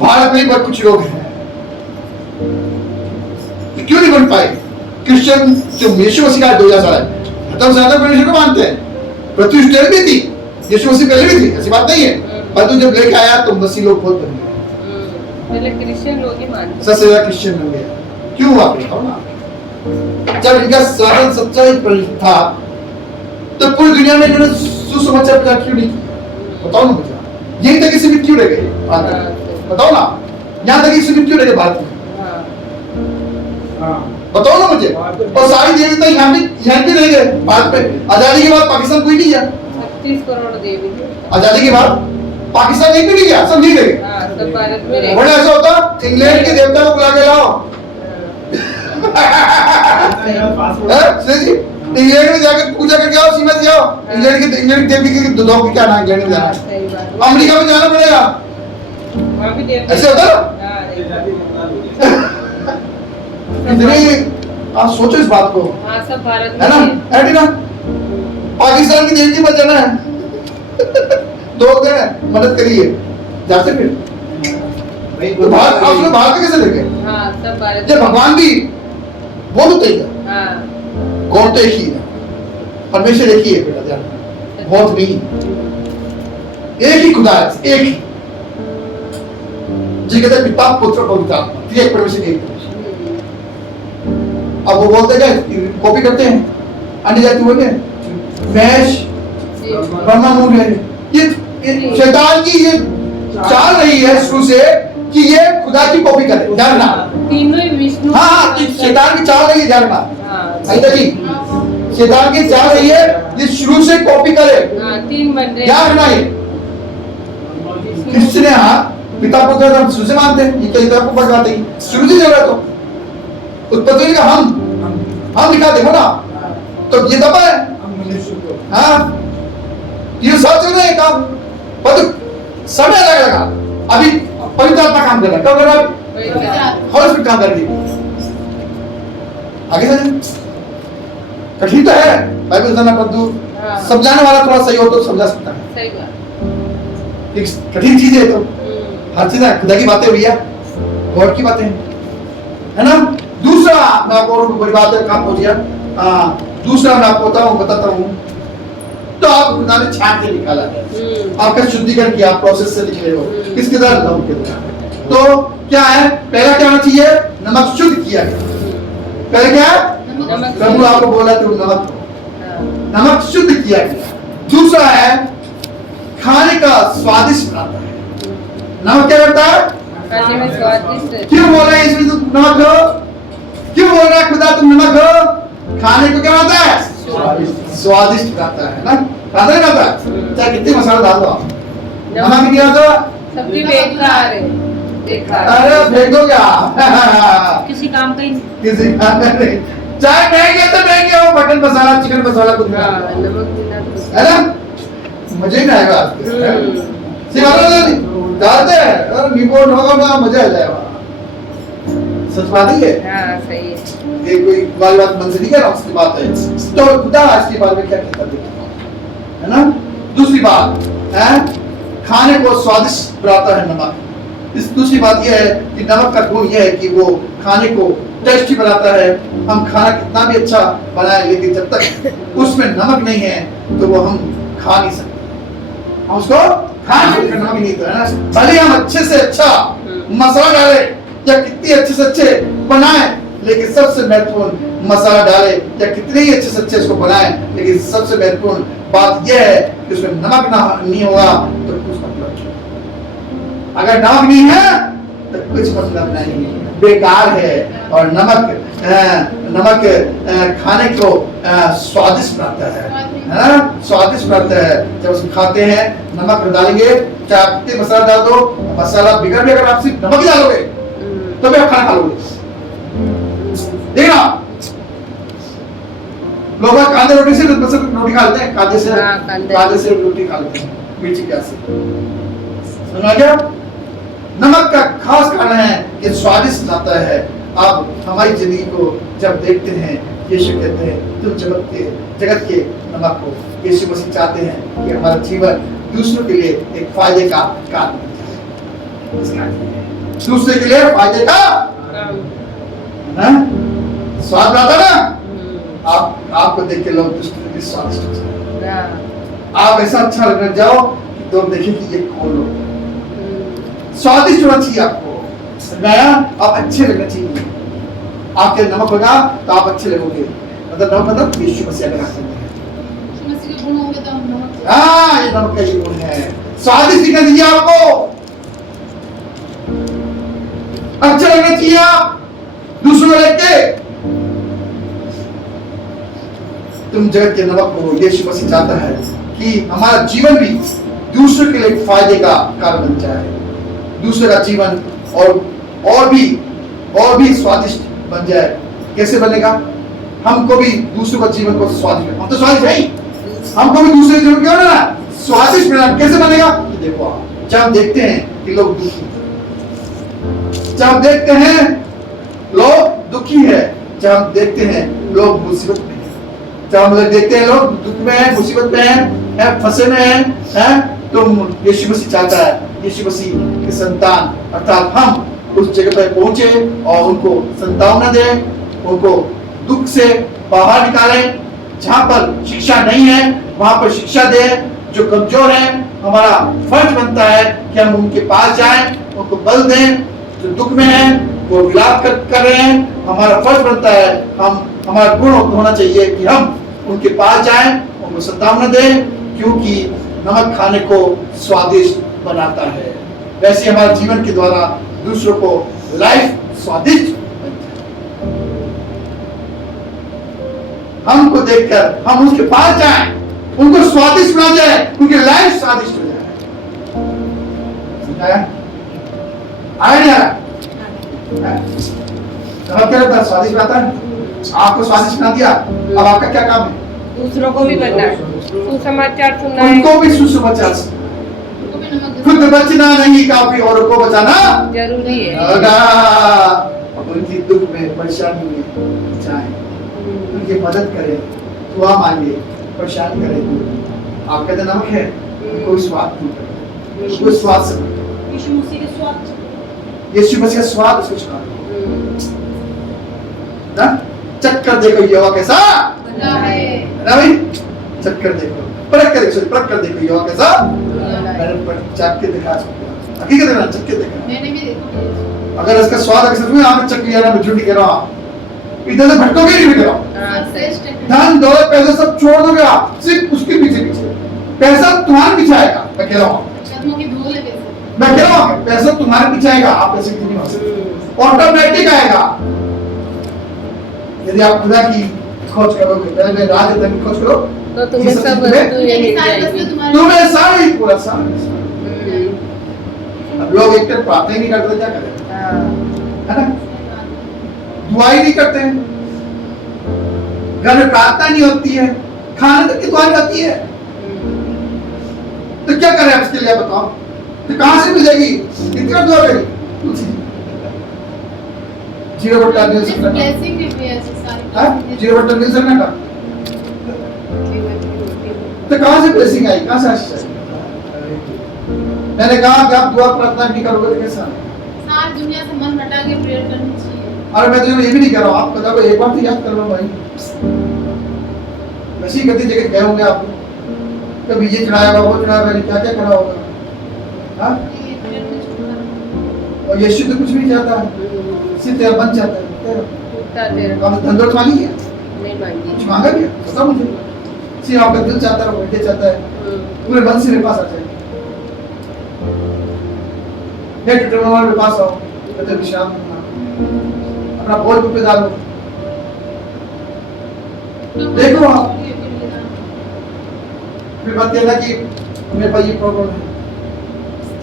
भारत में बहुत कुछ लोग हैं, क्यों नहीं बन पाए? क्रिश्चियन जो यीशु मसीह का 2000 साल है, तब सनातन परमेश्वर को मानते हैं। पृथ्वी स्टेल भी थी, यीशु मसीह पहले भी थी, ऐसी बात नहीं है। परंतु जब लेके आया तो मसीह लोग बहुत बन गए, पहले क्रिश्चियन लोग ही मानते, सबसे ज्यादा क्रिश्चियन बन गया। क्यों हुआ? बताओ ना। जब इनका सनातन सच्चाई था तो पूरी दुनिया में इन्होंने सुसमाचार प्रचार क्यों नहीं किया? बताओ ना मुझे। यही तक सीमित क्यों रह गए भारत? बताओ ना, यहाँ तक सीमित क्यों रह गए भारत में? बताओ ना मुझे। और सारी देवता यहाँ भी रह गए भारत में। आजादी के बाद पाकिस्तान कोई नहीं गया, 36 करोड़ देवी। आजादी के बाद पाकिस्तान एक भी नहीं गया, सब नहीं रह गए। सब भारत में रह बड़ा ऐसा होता इंग्लैंड के देवता को बुला के लाओ, इंग्लैंड में जाकर पूजा करके आओ, सीमा से आओ, इंग्लैंड के देवी के दुधाओं की क्या नाम, इंग्लैंड में जाना, अमेरिका में जाना पड़ेगा, ऐसे होता इतनी। आप सोचो इस बात को, सब भारत है ना? है ना? पाकिस्तान की देवी पर जाना है, 2 दिन मदद करिए, जाते फिर तो भारत आप लोग भारत कैसे लगे? सब भारत। जब भगवान भी वो तो तय गॉड तो एक ही है, परमेश्वर एक ही है बेटा, ध्यान बहुत नहीं। एक ही खुदा है, एक ही, जी कहते हैं पिता पुत्र पवित्र आत्मा, एक परमेश्वर एक परमेश्वर। अब वो बोलते क्या, कॉपी करते हैं, अन्य जाति बोलते हैं मैश ब्रह्मा मूल है। ये शैतान की ये चाल रही है शुरू से कि ये खुदा की कॉपी करे, जानना। तीनों ही विष्णु। हाँ, शैतान की चाल रही है, जानना। हाँ, जी, शैतान की चाल रही है ये शुरू से कॉपी करे, हाँ, तीन बन रहे क्या करना है। किसने हाँ पिता पुत्र हम शुरू से मानते हैं, ये कई तरह को बढ़ाते हैं शुरू से जरूरत हो उत्पत्ति का हम दिखा देखो ना, तो ये दबा है। हाँ, ये सब चल रहे हैं काम, पर समय लगेगा। अभी पवित्र आत्मा काम कर रहा है, कब कर रहा है? हॉल स्पीड काम कर रही है। आगे चलें, कठिन तो है बाइबल जानना, परंतु समझाने वाला थोड़ा सही हो तो समझा सकता है। सही बात। एक कठिन चीज है तो हर चीज खुदा की बातें भैया, गॉड की बातें है ना। दूसरा मैं आपको और बड़ी बात है, काम हो गया। दूसरा मैं आपको बताता हूँ तो आप खुदा ने छांट के निकाला है, आपका शुद्धिकरण किया, प्रोसेस से निकले हो, किसके द्वारा? लहू के द्वारा। तो क्या है, पहला क्या होना चाहिए? नमक शुद्ध किया गया। पहले क्या? प्रभु आपको बोला तो नमक शुद्ध किया गया। दूसरा है खाने का स्वादिष्ट बनाता है। नमक क्या करता है? खाने में स्वादिष्ट। क्यों बोल रहे हैं इसमें तुम नमक हो? क्यों बोल रहा है खुदा तुम नमक हो? खाने को क्या बनाता है? स्वादिष्ट बनाता है ना, बनाता है। चाहे कितने मसाला डाल दो, नमक नहीं डालो सब्जी बेकार है, बेकार। अरे फेंक दो क्या? किसी काम का ही नहीं। किसी काम का नहीं। चाहे महंगे तो महंगे हो, मटन मसाला चिकन मसाला कुछ हाँ, नमक बिना तो है ना, मजे ही नहीं आएगा। डालते हैं और रिपोर्ट होगा ना, मजा आ जाएगा। सच बात ही है। हाँ, सही है। ये कोई वाली बात मन से नहीं कह रहा, उसकी बात है। तो खुदा आज के बारे में क्या कहता है ना। दूसरी बात है खाने को स्वादिष्ट बनाता है नमक। इस दूसरी बात यह है कि नमक का गुण यह है कि वो खाने को टेस्टी बनाता है। हम खाना कितना भी अच्छा बनाए, लेकिन जब तक उसमें नमक नहीं है तो वो हम खा नहीं सकते। हम उसको खा नहीं सकते, नमक नहीं तो है ना। भले हम अच्छे से अच्छा मसाला डाले या कितनी अच्छे से अच्छे बनाए, लेकिन सबसे महत्वपूर्ण मसाला डाले या कितने ही अच्छे से अच्छे इसको बनाए, लेकिन सबसे महत्वपूर्ण बात यह है कि उसमें नमक ना नहीं होगा तो कुछ मतलब नहीं। अगर नमक नहीं है तो कुछ मतलब नहीं, बेकार है। और नमक खाने को स्वादिष्ट बनाता है ना, स्वादिष्ट बनाता है। जब उसको खाते हैं नमक डालेंगे, चाहे कितने मसाला डाल दो, मसाला बिगड़ भी, अगर आप सिर्फ नमक ही डालोगे तो भी आप खाना खा लोगे। देखना लोग कांदे रोटी से रोटी खा लेते हैं, कांदे से रोटी खा लेते हैं, मिर्ची प्याज से। समझ गया? नमक का खास कारण है कि स्वादिष्ट बनाता है। आप हमारी जिंदगी को जब देखते हैं, यीशु कहते हैं तुम जगत के नमक हो। यीशु मसीह चाहते हैं कि हमारा जीवन दूसरों के लिए एक फायदे का कारण बन जाए, दूसरे के लिए फायदे का स्वाद लाता ना। आपको देख के लोग दूसरे के स्वादिष्ट हो जाए। आप ऐसा अच्छा लगने जाओ कि लोग देखें कि ये कौन लोग। स्वादिष्ट होना चाहिए आपको, आप अच्छे लगना चाहिए। आपके नमक होगा तो आप अच्छे लगोगे। मतलब नमक मतलब यीशु मसीह का नाम है। मसीह के गुण होंगे तो हम नमक। हाँ, ये नमक का ही गुण है। स्वादिष्ट दिखना चाहिए आपको, अच्छा लगना चाहिए आप दूसरों को देख के। तुम जगत के नमक हो। यीशु मसीह चाहता है कि हमारा जीवन भी दूसरों के लिए फायदे का कारण बन जाए, दूसरे का जीवन और भी स्वादिष्ट बन जाए। कैसे बनेगा? हमको भी दूसरों का जीवन को स्वादिष्ट, हम तो स्वादिष्ट है ही, हमको भी दूसरे जीवन क्यों ना स्वादिष्ट बना। कैसे बनेगा? देखो जब हम देखते हैं कि लोग दुखी, जब हम देखते हैं लोग दुखी है, जब हम देखते हैं लोग मुसीबत में, जब हम लोग देखते हैं लोग दुख में है, मुसीबत में है, फंसे में है, तो यीशु मसीह चाहता है यीशु मसीह के संतान अर्थात हम उस जगह पर पहुंचे और उनको संतावना दें, उनको दुख से बाहर निकालें। जहां पर शिक्षा नहीं है वहां पर शिक्षा दें, जो कमजोर है हमारा फर्ज बनता है कि हम उनके पास जाएं, उनको बल दें, जो दुख में हैं, वो विलाप कर रहे हैं। हमारा फर्ज बनता है, हमारा गुण होना चाहिए कि हम उनके पास जाएं, उनको सांत्वना दें, क्योंकि नमक खाने को स्वादिष्ट बनाता है। वैसे हमारे जीवन के द्वारा दूसरों को लाइफ स्वादिष्ट बनता है। हमको देखकर हम उसके पास जाएं, उनको स्वादिष्ट बना जाए, उनकी लाइफ स्वादिष्ट हो जाए। समझाया? आया नहीं आया? नमक क्या होता है? स्वादिष्ट बनाता है। आपको स्वादिष्ट बना दिया, अब आपका क्या काम है? दूसरों को भी बनना है, सुसमाचार सुनना है, उनको भी सुसमाचार उनको भी नमक खुद बचना नहीं काफी, औरों को बचाना जरूरी है। अब उनकी दुख में, परेशानी में जाए, उनकी मदद करें, दुआ मांगे, परेशान करें। आप कहते नमक है, कोई स्वाद नहीं करता, कोई स्वाद से यीशु मसीह के स्वाद, यीशु मसीह का स्वाद उसको चुका ना। चक्कर देखो यहोवा कैसा बना है। ना भाई, चक्कर देखो, परख कर देखो यहोवा कैसा। मैंने चख के दिखा सकता, हकीकत है ना, चख के देखा। मैंने भी देखा। अगर इसका स्वाद अगर सच में आपने चख लिया ना, मैं झूठ नहीं कह रहा हूं, इधर से भटकोगे नहीं, मैं कह रहा हूं। हाँ, श्रेष्ठ है। धन दौलत पैसा सब छोड़ दोगे आप, सिर्फ उसके पीछे पीछे। पैसा तुम्हारे पीछे आएगा, मैं कह रहा हूं, कदमों की धूल है वैसे। मैं कह रहा हूं, पैसा तुम्हारे पीछे आएगा, आप पैसे की नहीं हो सकते, ऑटोमेटिक आएगा। यदि आप खुदा की खोज करोगे, पहले राज धन की खोज करो, तो तुम्हें सब वस्तु ये मिल सारी जाएगी। वस्तु तुम्हारी। तुम्हें सारी पूरा सारी। अब लोग एक टाइम प्रार्थना ही नहीं करते, क्या करें, हाँ, है ना? दुआ ही नहीं करते हैं, घर में प्रार्थना नहीं होती है, खाने तक की दुआ नहीं होती है, तो क्या करें उसके लिए बताओ? तो कहां से मिलेगी इतना दुआ करी? जीरो बट्टा मिल सकता है, ब्लेसिंग भी है सारी। जीरो बट्टा मिल सकता है, तो कहां से ब्लेसिंग आई, कहां से आशीष आई? मैंने कहा कि आप दुआ प्रार्थना नहीं करोगे तो कैसा? सारी दुनिया से मन हटा के प्रेयर करनी चाहिए। और मैं तो ये भी नहीं कह रहा हूं, आप बताओ एक बार तो याद कर लो भाई, मसीह गति जगह गए होंगे आप, कभी ये चढ़ाया होगा, वो चढ़ाया होगा, क्या क्या करा होगा, हाँ? ये प्रेयर में छुपा। और यीशु तो कुछ भी नहीं चाहता है, सिर्फ तेरा बन चाहता है, तेरा आप धन दौलत मांगी है, नहीं मांगी। कुछ मांगा क्या बताओ मुझे? सिर्फ आपका दिल चाहता है, बेटे चाहता है, पूरे मन से मेरे पास आ जाए, मैं टूटे मेरे पास आओ, कहते विश्राम करना, अपना बोझ मुझ पे डालो। देखो आप, फिर मत कहना कि मेरे पास ये प्रॉब्लम है,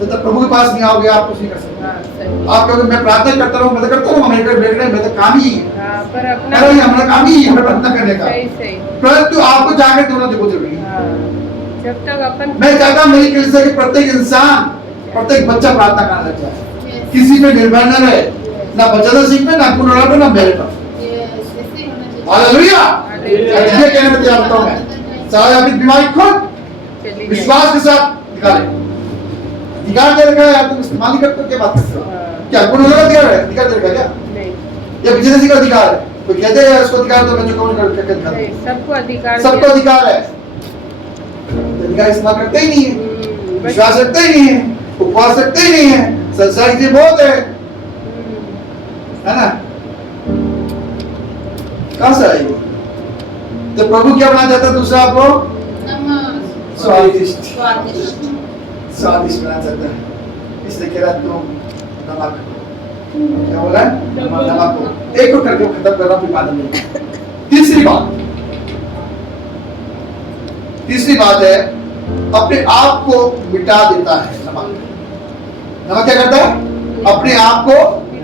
जब तक प्रभु के पास नहीं आओगे आप कुछ नहीं कर सकते। हाँ, सही। आप कहोगे मैं प्रार्थना करता रहूं, मैं तो करता रहूं, मेरे मैं तो काम ही है, हाँ, पर अपना अरे हमारा काम ही है प्रार्थना करने का, सही सही। परंतु आपको जाकर दोनों देखो जरूरी है। हाँ, जब तक अपन मैं चाहता हूं मेरी कलीसिया के प्रत्येक इंसान, प्रत्येक बच्चा प्रार्थना करना लग जाए, किसी पे निर्भर न रहे, ना बच्चा सीख में, ना कुनोड़ा पे, ना मेरे पर। हालेलुया। ये कहने में तैयार होता हूं मैं, चाहे अपनी बीमारी खुद चली विश्वास के साथ निकाले, अधिकार दे रखा है यार, तुम इस्तेमाल नहीं करते हो, क्या बात करते हो? क्या कुनोड़ा का अधिकार है, अधिकार दे रखा है क्या? नहीं, या बिजनेस का अधिकार है? कोई कहते हैं उसको अधिकार तो मैं जो कहूं करके दिखा नहीं, सबको अधिकार सबको दिया। अधिकार है, अधिकार इस्तेमाल करते ही नहीं है, विश्वास रखते ही नहीं है, उपवास रखते ही नहीं है, संसार की बहुत है ना? कहां से आएगी? तो प्रभु क्या बनाना चाहता है दूसरा आपको? स्वादिष्ट, स्वादिष्ट बनाना चाहता है, इसलिए कह रहा तुम नमक, क्या बोला है? नमक को एक को करके खत्म करना, फिर बाद में। तीसरी बात है, अपने आप को मिटा देता है नमक। नमक क्या करता है? अपने आप को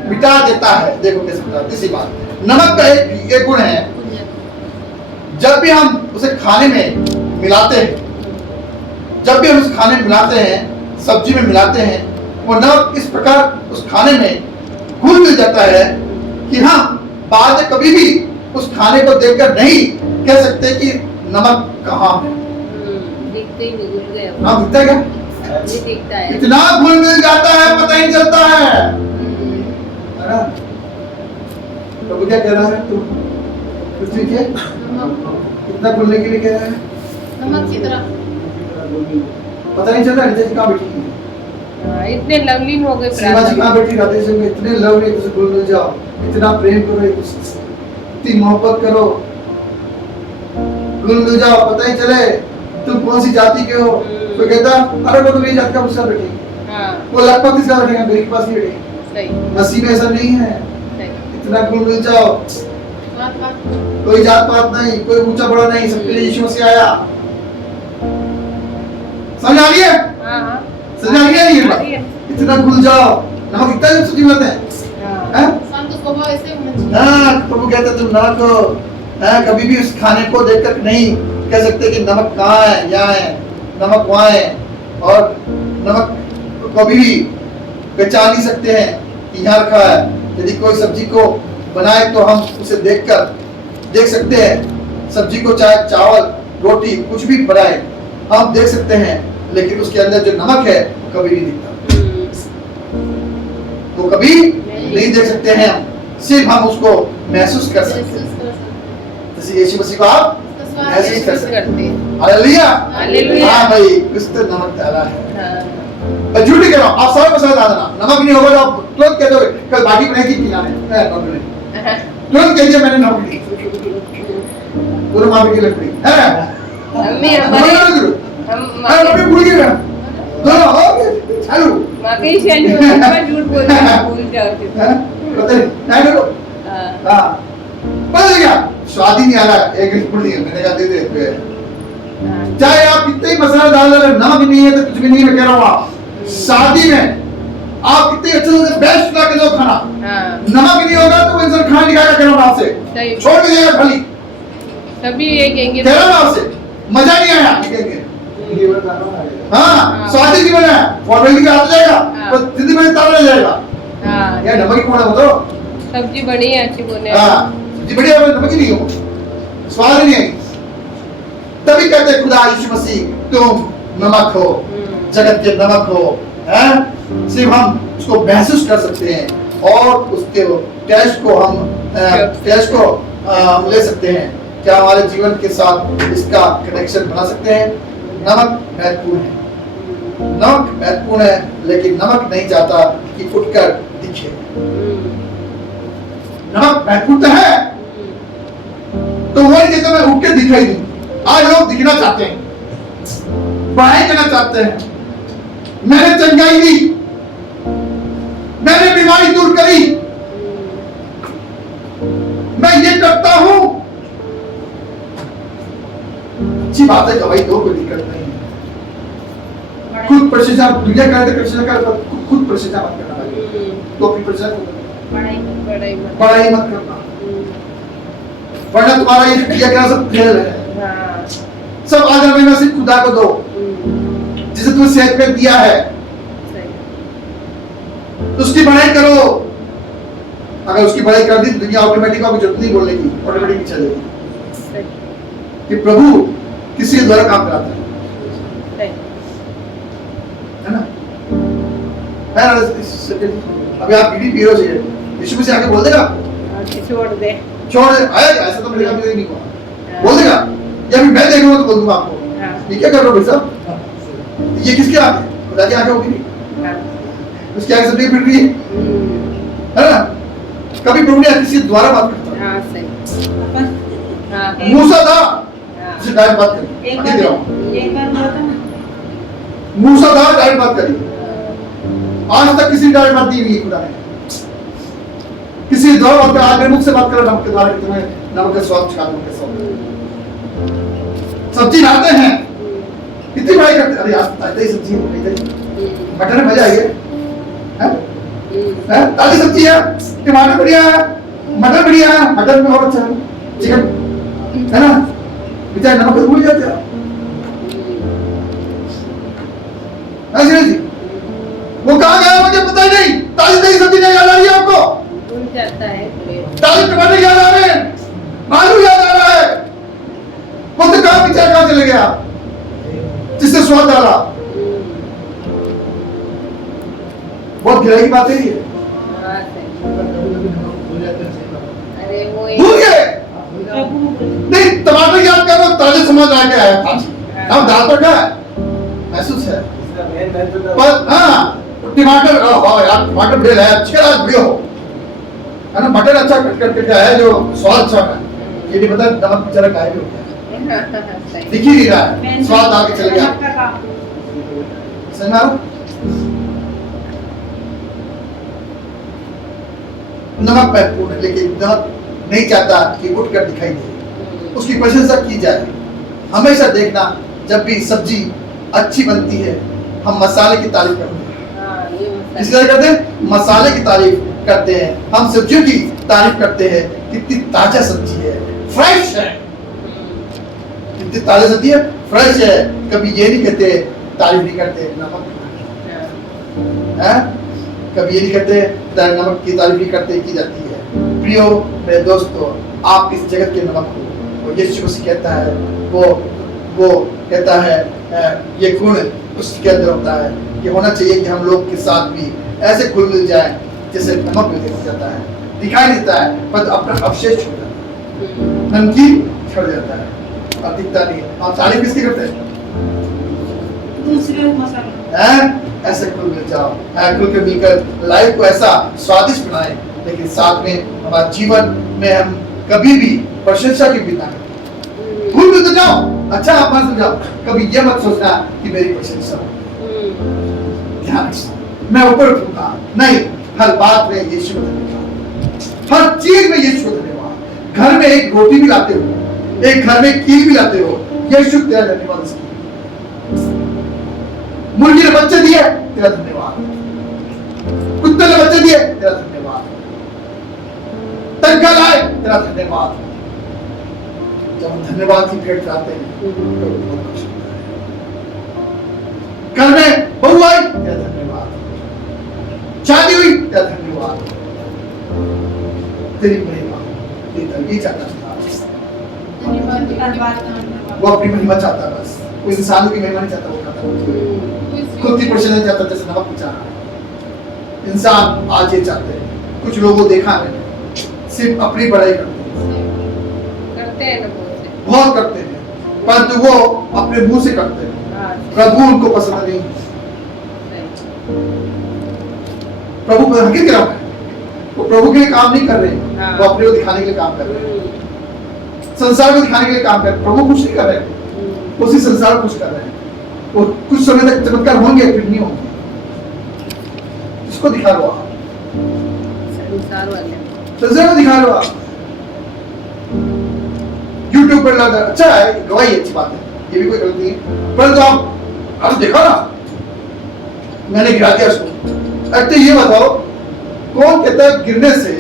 मिटा देता है। देखो कैसे मिटा। तीसरी बात, नमक का एक गुण है, जब भी हम उसे खाने में मिलाते हैं, जब भी हम उस खाने में मिलाते हैं, सब्जी में मिलाते हैं, वो नमक इस प्रकार उस खाने में घुल मिल जाता है कि हम बाद में कभी भी उस खाने को देखकर नहीं कह सकते कि नमक कहाँ है। दिखते ही नहीं, घुल गया। हाँ, दिखता है क्या? नहीं दिखता है। इतना घुल मिल जाता है, पता ही नहीं चलता है ना? प्रभु क्या कह रहा है? तू पृथ्वी के कितना घुलने के लिए कह रहा है? नमक की तरह। पता नहीं चल रहा रीता जी कहाँ बैठी है। हाँ, इतने लवलीन हो गए सीमा जी कहाँ बैठी राधे जी में इतने लव है तुझे भूल जाओ, इतना प्रेम करो, इतनी मोहब्बत करो, भूल मिल जाओ, पता ही चले तुम कौन सी जाति के हो। कोई कहता अरे वो तो मेरी जात का मुझसे बैठेगी, हाँ वो लखपति से बैठेगा, मेरे के पास नहीं बैठेगी। सही नसीब में ऐसा नहीं है, सही इतना गुण मिल जाओ, कोई जात पात नहीं, कोई ऊंचा बड़ा नहीं, सबके लिए यीशु मसीह आया। समझ आ रही है? हाँ हाँ समझ आ रही है? आ रही है। इतना घुल जाओ, नमक इतना जब सब्जी बनाते हैं, हाँ हैं? संत स्वभाव ऐसे होना चाहिए। हाँ, प्रभु कहते तुम नमक हो, हैं? कभी भी उस खाने को देखकर नहीं कह सकते कि नमक कहाँ है, यहाँ है, नमक वहाँ है, और नमक कभी भी पहचान नहीं सकते हैं कि यहाँ रखा है। यदि कोई सब्जी को बनाए तो हम उसे देखकर देख सकते हैं, सब्जी को चाहे चावल रोटी कुछ भी बनाए हम देख सकते हैं, लेकिन उसके अंदर जो नमक है वो कभी नहीं दिखता, तो कभी नहीं देख सकते हैं हम, सिर्फ हम उसको महसूस कर सकते हैं। जैसे यीशु मसीह को आप महसूस कर सकते हैं। Hallelujah, hallelujah. हाँ भाई, कुछ तो नमक डाला है। हाँ मैं झूठ नहीं कह रहा हूँ, आप समय पर समझ आ जाना, नमक नहीं होगा तो आप तुरंत कह दोगे कल बाटी बनाई थी खिलाने, नमक नहीं, तुरंत कह दिया मैंने नमक नहीं, पूरा माफी की लकड़ी है। मम्मी हमारे हम अरे भूल गए ना, दोनों ओके चालू, वाकई शैली में झूठ बोलते हैं, भूल जाओ फिर। हैं? पता नहीं करो, हाँ हाँ बदल गया, स्वाद ही नहीं आ रहा, एक रिपोर्ट है, मैंने कहा दे दे, हाँ चाहे आप कितने ही मसाला डाल रहे नमक नहीं है तो कुछ भी नहीं, मैं कह रहा हूँ आप शादी में आप कितने अच्छे से बेस्ट ला के दो खाना, हाँ नमक नहीं होगा तो वो इंसान खाना नहीं खाएगा, कह रहा हूँ आपसे, सही। छोड़ के देगा खाली, सभी ये कहेंगे कह रहा हूँ आपसे, मजा नहीं आया कहेंगे, हाँ स्वादिष्ट नहीं बना, फॉर्मेलिटी का आ जाएगा, हाँ। तो जिंदगी में ताला रह जाएगा, हाँ यार नमक ही कौन है वो तो, सब्जी बड़ी है अच्छी बोले हाँ जी बढ़िया, नमक ही नहीं हो, स्वाद ही नहीं आई, तभी कहते हैं खुदा यीशु मसीह तुम नमक हो, जगत के नमक हो, हैं? सिर्फ हम उसको महसूस कर सकते हैं और उसके टेस्ट को हम ले सकते हैं, क्या हमारे जीवन के साथ इसका कनेक्शन बना सकते हैं। नमक महत्वपूर्ण है, नमक महत्वपूर्ण है, लेकिन नमक नहीं चाहता कि उठकर दिखे। नमक महत्वपूर्ण तो है, तो वो नहीं कहता मैं उठ के दिखाई दूं। आज लोग दिखना चाहते हैं, पढ़ाई करना चाहते हैं, मैंने चंगाई दी, मैंने बीमारी दूर करी, मैं ये करता हूं, अच्छी बात है, गवाही दो, कोई दिक्कत नहीं है। खुद प्रशंसा दुनिया करे तो प्रशंसा कर, खुद प्रशंसा मत करना भाई, तो अपनी प्रशंसा बड़ाई मत करना, वरना तुम्हारा ये किया क्या सब फेल है। सब आदर में सिर्फ खुदा को दो, जिसे तुम्हें सेहत में दिया है, तो उसकी बढ़ाई करो। अगर उसकी बढ़ाई कर दी तो दुनिया ऑटोमेटिक आपको जरूरत नहीं बोलने की, ऑटोमेटिक चलेगी कि प्रभु किसी के द्वारा काम कराता है ना। अभी आप बीड़ी पी रहे हो, यीशु मसीह आके बोल देगा छोड़ दे, आया ऐसा तो मेरे कभी नहीं हुआ, बोल देगा, या फिर मैं देखूंगा तो बोल दूंगा आपको ये क्या कर रहे हो भाई साहब, ये किसके आगे, खुदा की आगे होगी नहीं, उसकी आगे सब नहीं फिर रही है ना। कभी प्रभु ने किसी द्वारा बात करता हाँ सही, मूसा था जिसे डायरेक्ट बात करी, एक बार बोला था ना, मूसा था डायरेक्ट बात करी, आज तक किसी डायरेक्ट बात नहीं हुई खुदा ने, किसी द्वारा बात कर, आज मेरे मुख से बात करो नमक के द्वारा कि तुम्हें नमक का स्वाद छिका दूं, सब्जी लाते हैं कितनी बड़ाई करते, अरे आज ही सब्जी मटर में मजा आई है, ताजी सब्जी है, टमाटर बढ़िया है, मटर बढ़िया है, मटर में और अच्छा है, चिकन है ना, बेचारे नमक भूल जाते हैं। ऐसे जी वो कहाँ गया मुझे पता ही नहीं, ताजी सब्जी नहीं याद आ रही है आपको, भूल जाता है, ताजी टमाटर याद आ रहे हैं, आलू याद आ रहा है, वो तो कहाँ पीछे कहाँ चले गया जिससे स्वाद डाला। बहुत गहराई की बात है ये, अरे वो भूल गए नहीं, टमाटर याद करो, ताजे समझ आ गया है, हम दाल पर क्या है, महसूस है। इसका मेन महत्व तो पर हाँ टमाटर यार टमाटर बेल है अच्छे रात भी हो है ना, मटन अच्छा कट करके क्या है जो स्वाद अच्छा है, ये नहीं पता नमक बेचारा गायब हो गया, दिख ही नहीं रहा है, स्वाद आगे चल गया। समझ में आ रहा? नमक महत्वपूर्ण है, लेकिन नमक नहीं चाहता कि उठकर दिखाई दे, उसकी प्रशंसा की जाए। हमेशा देखना जब भी सब्जी अच्छी बनती है हम मसाले की तारीफ करते हैं, इसलिए करते हैं मसाले की तारीफ करते हैं, हम सब्जियों की तारीफ करते हैं, कितनी ताजा सब्जी है, फ्रेश है, कितनी ताजा सब्जी है, फ्रेश है। कभी ये नहीं कहते, तारीफ नहीं करते नमक है, कभी ये नहीं कहते नमक की तारीफ नहीं करते, की जाती है। प्रियो मेरे दोस्तों, आप इस जगत के नमक हो, और यीशु मसीह कहता है वो कहता है ये गुण उसके अंदर होता है कि होना चाहिए कि हम लोग के साथ भी ऐसे घुल मिल जाए जैसे नमक में देखा जाता है, दिखाई देता है पर अपना अवशेष छोड़ जाता है, नमकीन छोड़ जाता है और दिखता नहीं है। आप तारीफ किसकी करते हैं? दूसरे मसाला ऐसे घुल मिल जाओ, घुल के मिलकर लाइफ को ऐसा स्वादिष्ट बनाए, लेकिन साथ में हमारे जीवन में हम कभी भी प्रशंसा की बिना घुल मिल तो जाओ, अच्छा आप मान समझाओ, कभी ये मत सोचना कि मेरी प्रशंसा हो, ध्यान रखना मैं ऊपर उठूंगा, नहीं, हर बात में यीशु को धन्यवाद, हर चीज में यीशु को धन्यवाद। घर में एक रोटी भी लाते हो, एक घर में कील भी लाते हो, यीशु तेरा धन्यवाद, मुर्गी ने बच्चे दिए तेरा धन्यवाद, कुत्ते ने बच्चे दिए तेरा धन्यवाद, तनखा लाए तेरा धन्यवाद। जब हम धन्यवाद की भेंट लाते हैं तो बहुत खुश होता है। घर में बहू आई तेरा धन्यवाद, शादी हुई तेरा धन्यवाद, तेरी महिमा ये चाहता था, वो अपनी महिमा चाहता है, बस वो इंसानों की महिमा नहीं चाहता, वो खाता खुद की प्रशंसा नहीं चाहता, जैसे नमक चाह रहा है। इंसान आज ये चाहते हैं, कुछ लोगों को देखा मैंने सिर्फ अपनी बड़ाई करते हैं ना, बहुत करते हैं, परंतु वो अपने मुंह से करते हैं, प्रभु उनको पसंद नहीं। प्रभु हकीकत क्या है, वो प्रभु के लिए काम नहीं कर रहे, वो अपने को दिखाने के लिए काम कर रहे हैं, संसार को दिखाने के लिए काम कर रहे हैं। प्रभु कुछ नहीं कर रहे, उसी संसार को कुछ कर रहे हैं। वो कुछ समय तक चमत्कार होंगे फिर नहीं होंगे, इसको दिखा लो आप, संसार को दिखा लो आप। यूट्यूब पर लगा, अच्छा है, गवाही अच्छी बात है, ये भी कोई गलती नहीं, परंतु आप देखा ना मैंने गिरा दिया उसको। अच्छा ये बताओ कौन कहता है गिरने से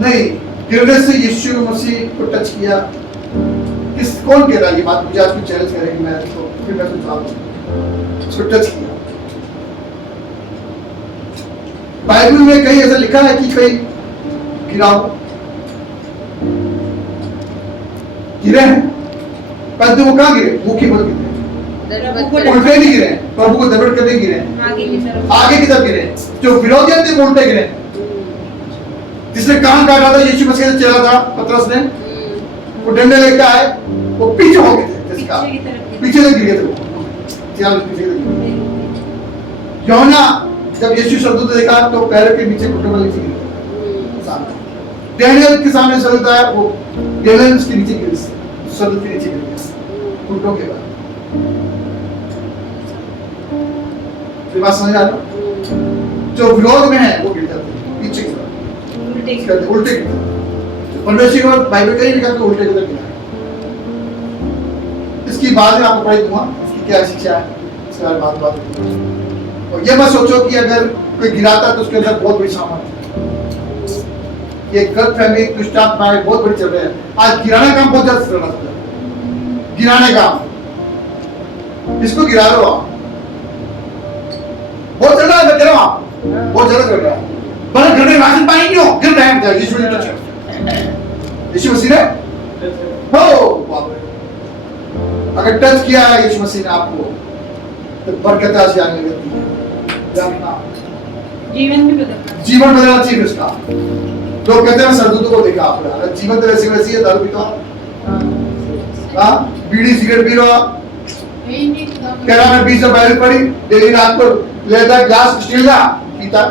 नहीं, गिरने से यीशु मसीह को टच किया, कौन कह रहा है ये बात? मुझे आज की चैलेंज करेगी, मैं तो फिर मैं सुझाव उसको टच किया। बाइबल में कहीं ऐसा लिखा है कि कहीं गिराओ, गिरे हैं, परंतु वो कहाँ गिरे? मुंह के बल गिरे, उल्टे नहीं गिरे, प्रभु को दबड़ कर नहीं गिरे, आगे की तरफ गिरे। जो विरोधी थे वो उल्टे गिरे, जिसने कान काटा था यीशु मसीह से चला था पतरस ने, वो डंडे लेकर आए, वो पीछे हो गए थे, जिसका पीछे से गिर गए थे, वो पीछे से यूहन्ना जब यीशु स्वर्गदूत ने देखा तो पैर के नीचे घुटनों पर नीचे गिर गए। डैनियल के सामने स्वर्गदूत आया, वो डैनियल के नीचे गिर, स्वर्गदूत के नीचे गिर गया घुटनों के बाद। बात समझ आ रहा? जो विरोध में है वो गिर जाते हैं पीछे की तरफ, उल्टे की तरफ। परमेश्वर की बाइबल कहीं लिखा कि उल्टे की तरफ गिरा। इसकी बाद में आपको पढ़ाई दूंगा इसकी क्या शिक्षा है, इसके बारे में बात और ये मत सोचो कि अगर कोई गिराता तो उसके अंदर बहुत बड़ी सामर्थ्य है। ये गलत फहमी दुष्टात्माएं बहुत बड़ी चल रहे हैं। आज गिराने काम बहुत ज्यादा चल रहा है, गिराने काम, इसको गिरा रहे हो आप, बहुत चल रहा है, मैं कह रहा हूं आप बहुत ज्यादा चल रहा है। पर घर में राशन पानी नहीं हो, गिर रहे हैं, यीशु ने टच किया, यीशु मसीह ने, हो बाप रे, अगर टच किया है यीशु मसीह ने आपको तो बरकत आज आने लगती है, जीवन बदलना चाहिए उसका। लोग कहते हैं सरदूतों को देखा आपने, अगर जीवन तो वैसी वैसी है, दारू पीता, हाँ बीड़ी सिगरेट पी रहा, यही नहीं खुदा कह रहा मैं 20 साल बाइबल पढ़ी, डेली रात को लेता ग्लास स्टील का पीता,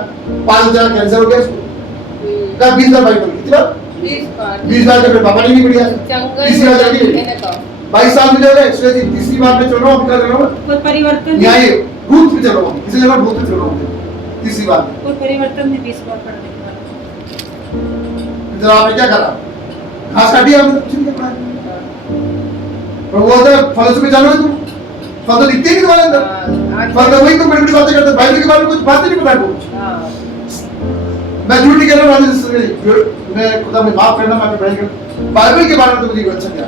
5,000 कैंसर हो गया इसको। कब 20 साल बाइबल पढ़ी? कितनी बार? 20 बार जब पापा ने नहीं पढ़ी आज। तीसरी बार चल गई, 22 साल में चल रहे, इसलिए तीसरी बार में चल रहा हूँ, कर रहा हूँ कोई परिवर्तन न्याय भूत में चल रहा हूँ, किसी जगह भूत में चल रहा हूँ तीसरी बार में। कोई परिवर्तन नहीं 20 बार पढ़ने के बाद। इधर आपने क्या करा? घास काटी आपने, कुछ नहीं किया। और वो होता है फल से जानो तुम, फल तो दिखते ही नहीं तुम्हारे अंदर, फल तो वही तुम बड़ी बड़ी बातें करते हो, बाइबल के बारे में कुछ बातें नहीं पता कुछ। मैं झूठ नहीं कह रहा हूँ, मैं खुदा मुझे माफ करना, मैं पढ़ाई कर बाइबल के बारे में तो मुझे अच्छा क्या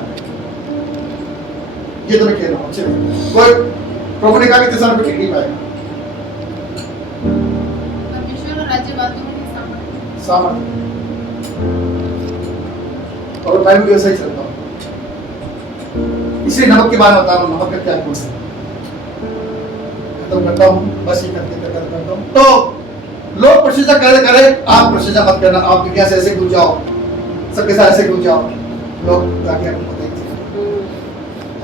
ये तो मैं कह रहा हूँ। अच्छे कोई प्रभु ने कहा कि तेरे को ठीक नहीं पाएगा, परमेश्वर और राज्य बातों में सामर्थ्य सामर्थ्य। और बाइबल वैसा ही चलता हूँ, इसलिए नमक के बारे में बता रहा हूँ, नमक का क्या गुण है। खत्म करता हूँ, बस ये करके करता हूँ। तो लोग प्रशंसा करे, आप प्रशंसा मत करना, आप दुनिया से ऐसे घुस जाओ, सबके साथ ऐसे घुस जाओ, लोग ताकि आपको देखते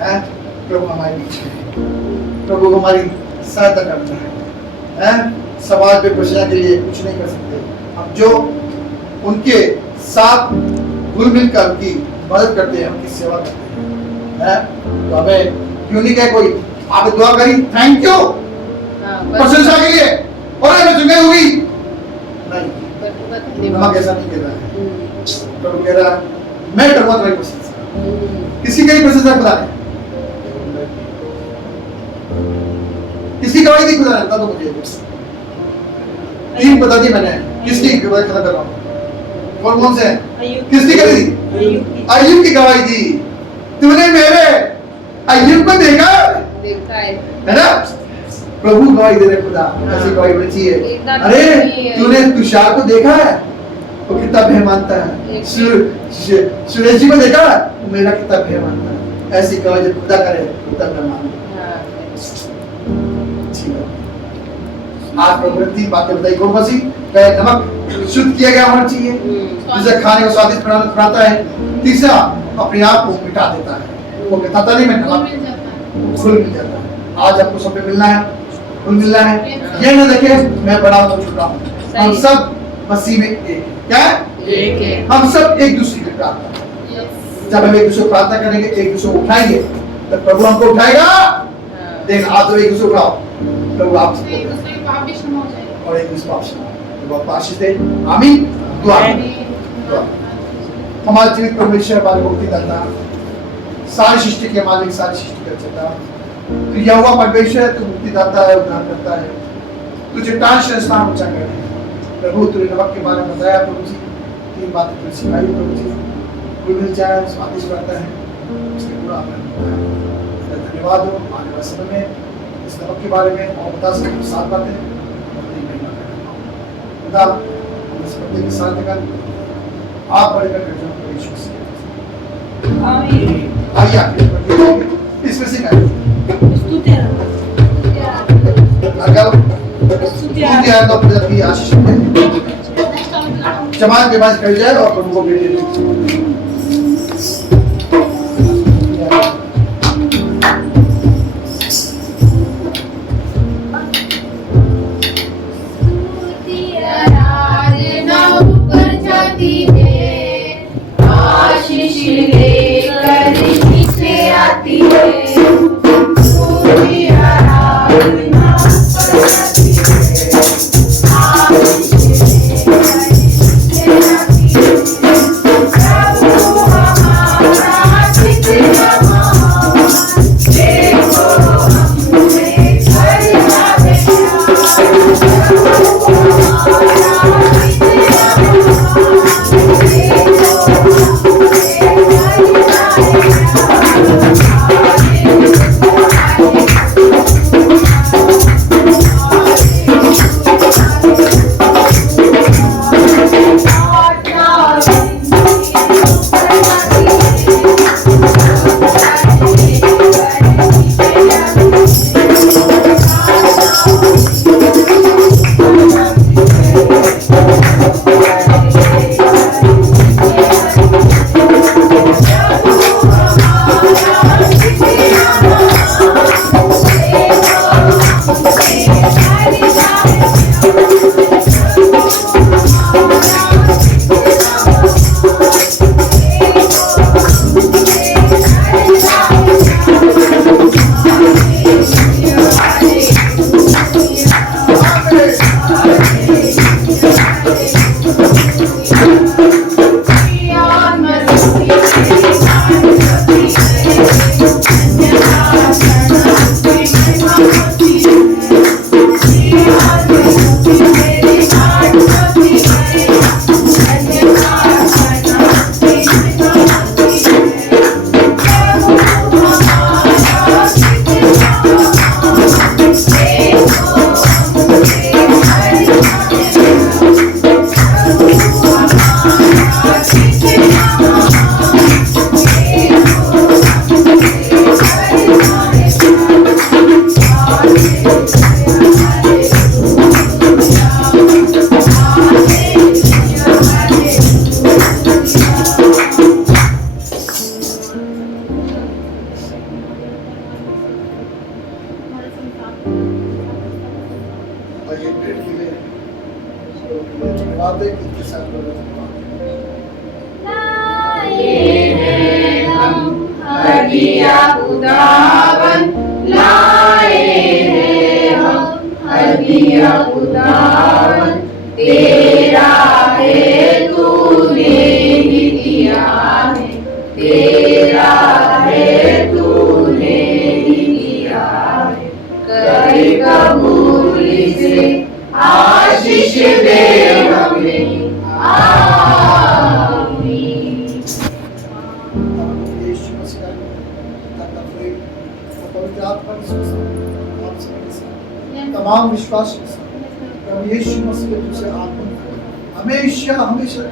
हैं। प्रभु हमारे बीच में, प्रभु हमारी सहायता करता है। समाज में प्रशंसा के लिए कुछ नहीं कर सकते हम, जो उनके साथ घुल मिलकर उनकी मदद करते हैं, उनकी सेवा करते हैं। तो हमें क्यों नहीं कहे कोई आप दुआ करी थैंक यू प्रशंसा के लिए और मैं चुके हुई नहीं, नमक ऐसा नहीं कह रहा है। प्रभु कह रहा है मैं करूंगा तुम्हारी प्रशंसा। किसी की प्रशंसा खुदा ने, किसकी गवाही दी खुदा ने? बता दो मुझे, 3 बता दी मैंने, किसकी गवाही खत्म कर रहा हूँ? कौन से हैं? किसकी करी? अय्यूब की गवाही दी। तूने मेरे अय्यूब को देखा है ना? प्रभु गवाही दे रहे खुदा, ऐसी गवाही होनी चाहिए। अरे तूने तुषार को देखा है, वो कितना भय मानता है। सुरेश जी को देखा है, मेरा कितना भय मानता है। ऐसी गवाही जब खुदा करे कितना भय मानता है। आज प्रभु ने 3 बातें बताई। कौन सी? नमक शुद्ध किया गया होना चाहिए, जिसे खाने को स्वादिष्ट बनाता है। तीसरा अपने आप को मिटा देता है, वो मिटाता नहीं, मैं नमक घुल मिल जाता है। आज आपको सब पे मिलना है, घुल मिलना है। ये ना देखे मैं बड़ा हूँ छोटा हूँ, हम सब मसीह में एक। क्या एक है? हम सब एक दूसरे की प्रार्थना, जब हम एक दूसरे को प्रार्थना करेंगे, एक दूसरे को उठाएंगे, तो प्रभु हमको उठाएगा। देख आप तो एक दूसरे को उठाओ, प्रभु आप पाप भी क्षमा हो जाएगा और एक दूसरे पाप क्षमा। बहुत आशीष दे, आमीन। दुआ हमारे जीवित परमेश्वर हमारे मुक्ति दाता, सारी सृष्टि के मालिक, सारी सृष्टि का चेता, तो यहोवा परमेश्वर है, तू मुक्ति दाता है, उद्धार करता है, तुझे टाश स्थान ऊंचा कर है। प्रभु तूने नमक के बारे में बताया प्रभु जी, 3 बातें तुझे सिखाई प्रभु जी, कुल मिल जाए स्वादिष्ट बनता है, उसके पूरा आपने धन्यवाद हो। आने वाले समय में इस नमक के बारे में और बता सकते 7 बातें खुदा इस बंदे के साथ कर आप बड़े कर जो यीशु से आमीन। आइए आगे इसमें से गाइए स्तुति स्तुति तो प्रभु की आशीष दे, जमात बेबाज कर जाए और प्रभु को भेजे। आशीष लेकर नीचे आती है, आशीष लेकर नीचे आती है। और ये ब्रेड के लिए बात है कि किस साथ हदिया उदावन लाए हैं हम हदिया उदावन तेरा है तूने ही दिया है तेरा है तूने ही दिया है कर कबूल से आशीष दे हमें आमीन। यीशु मसीह का प्रेम और पवित्र आत्मा की सुसमाचार आप सबके साथ तमाम विश्वास के साथ प्रभु यीशु मसीह के तुझसे आत्मा हमेशा हमेशा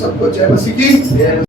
सबको जय मसीह की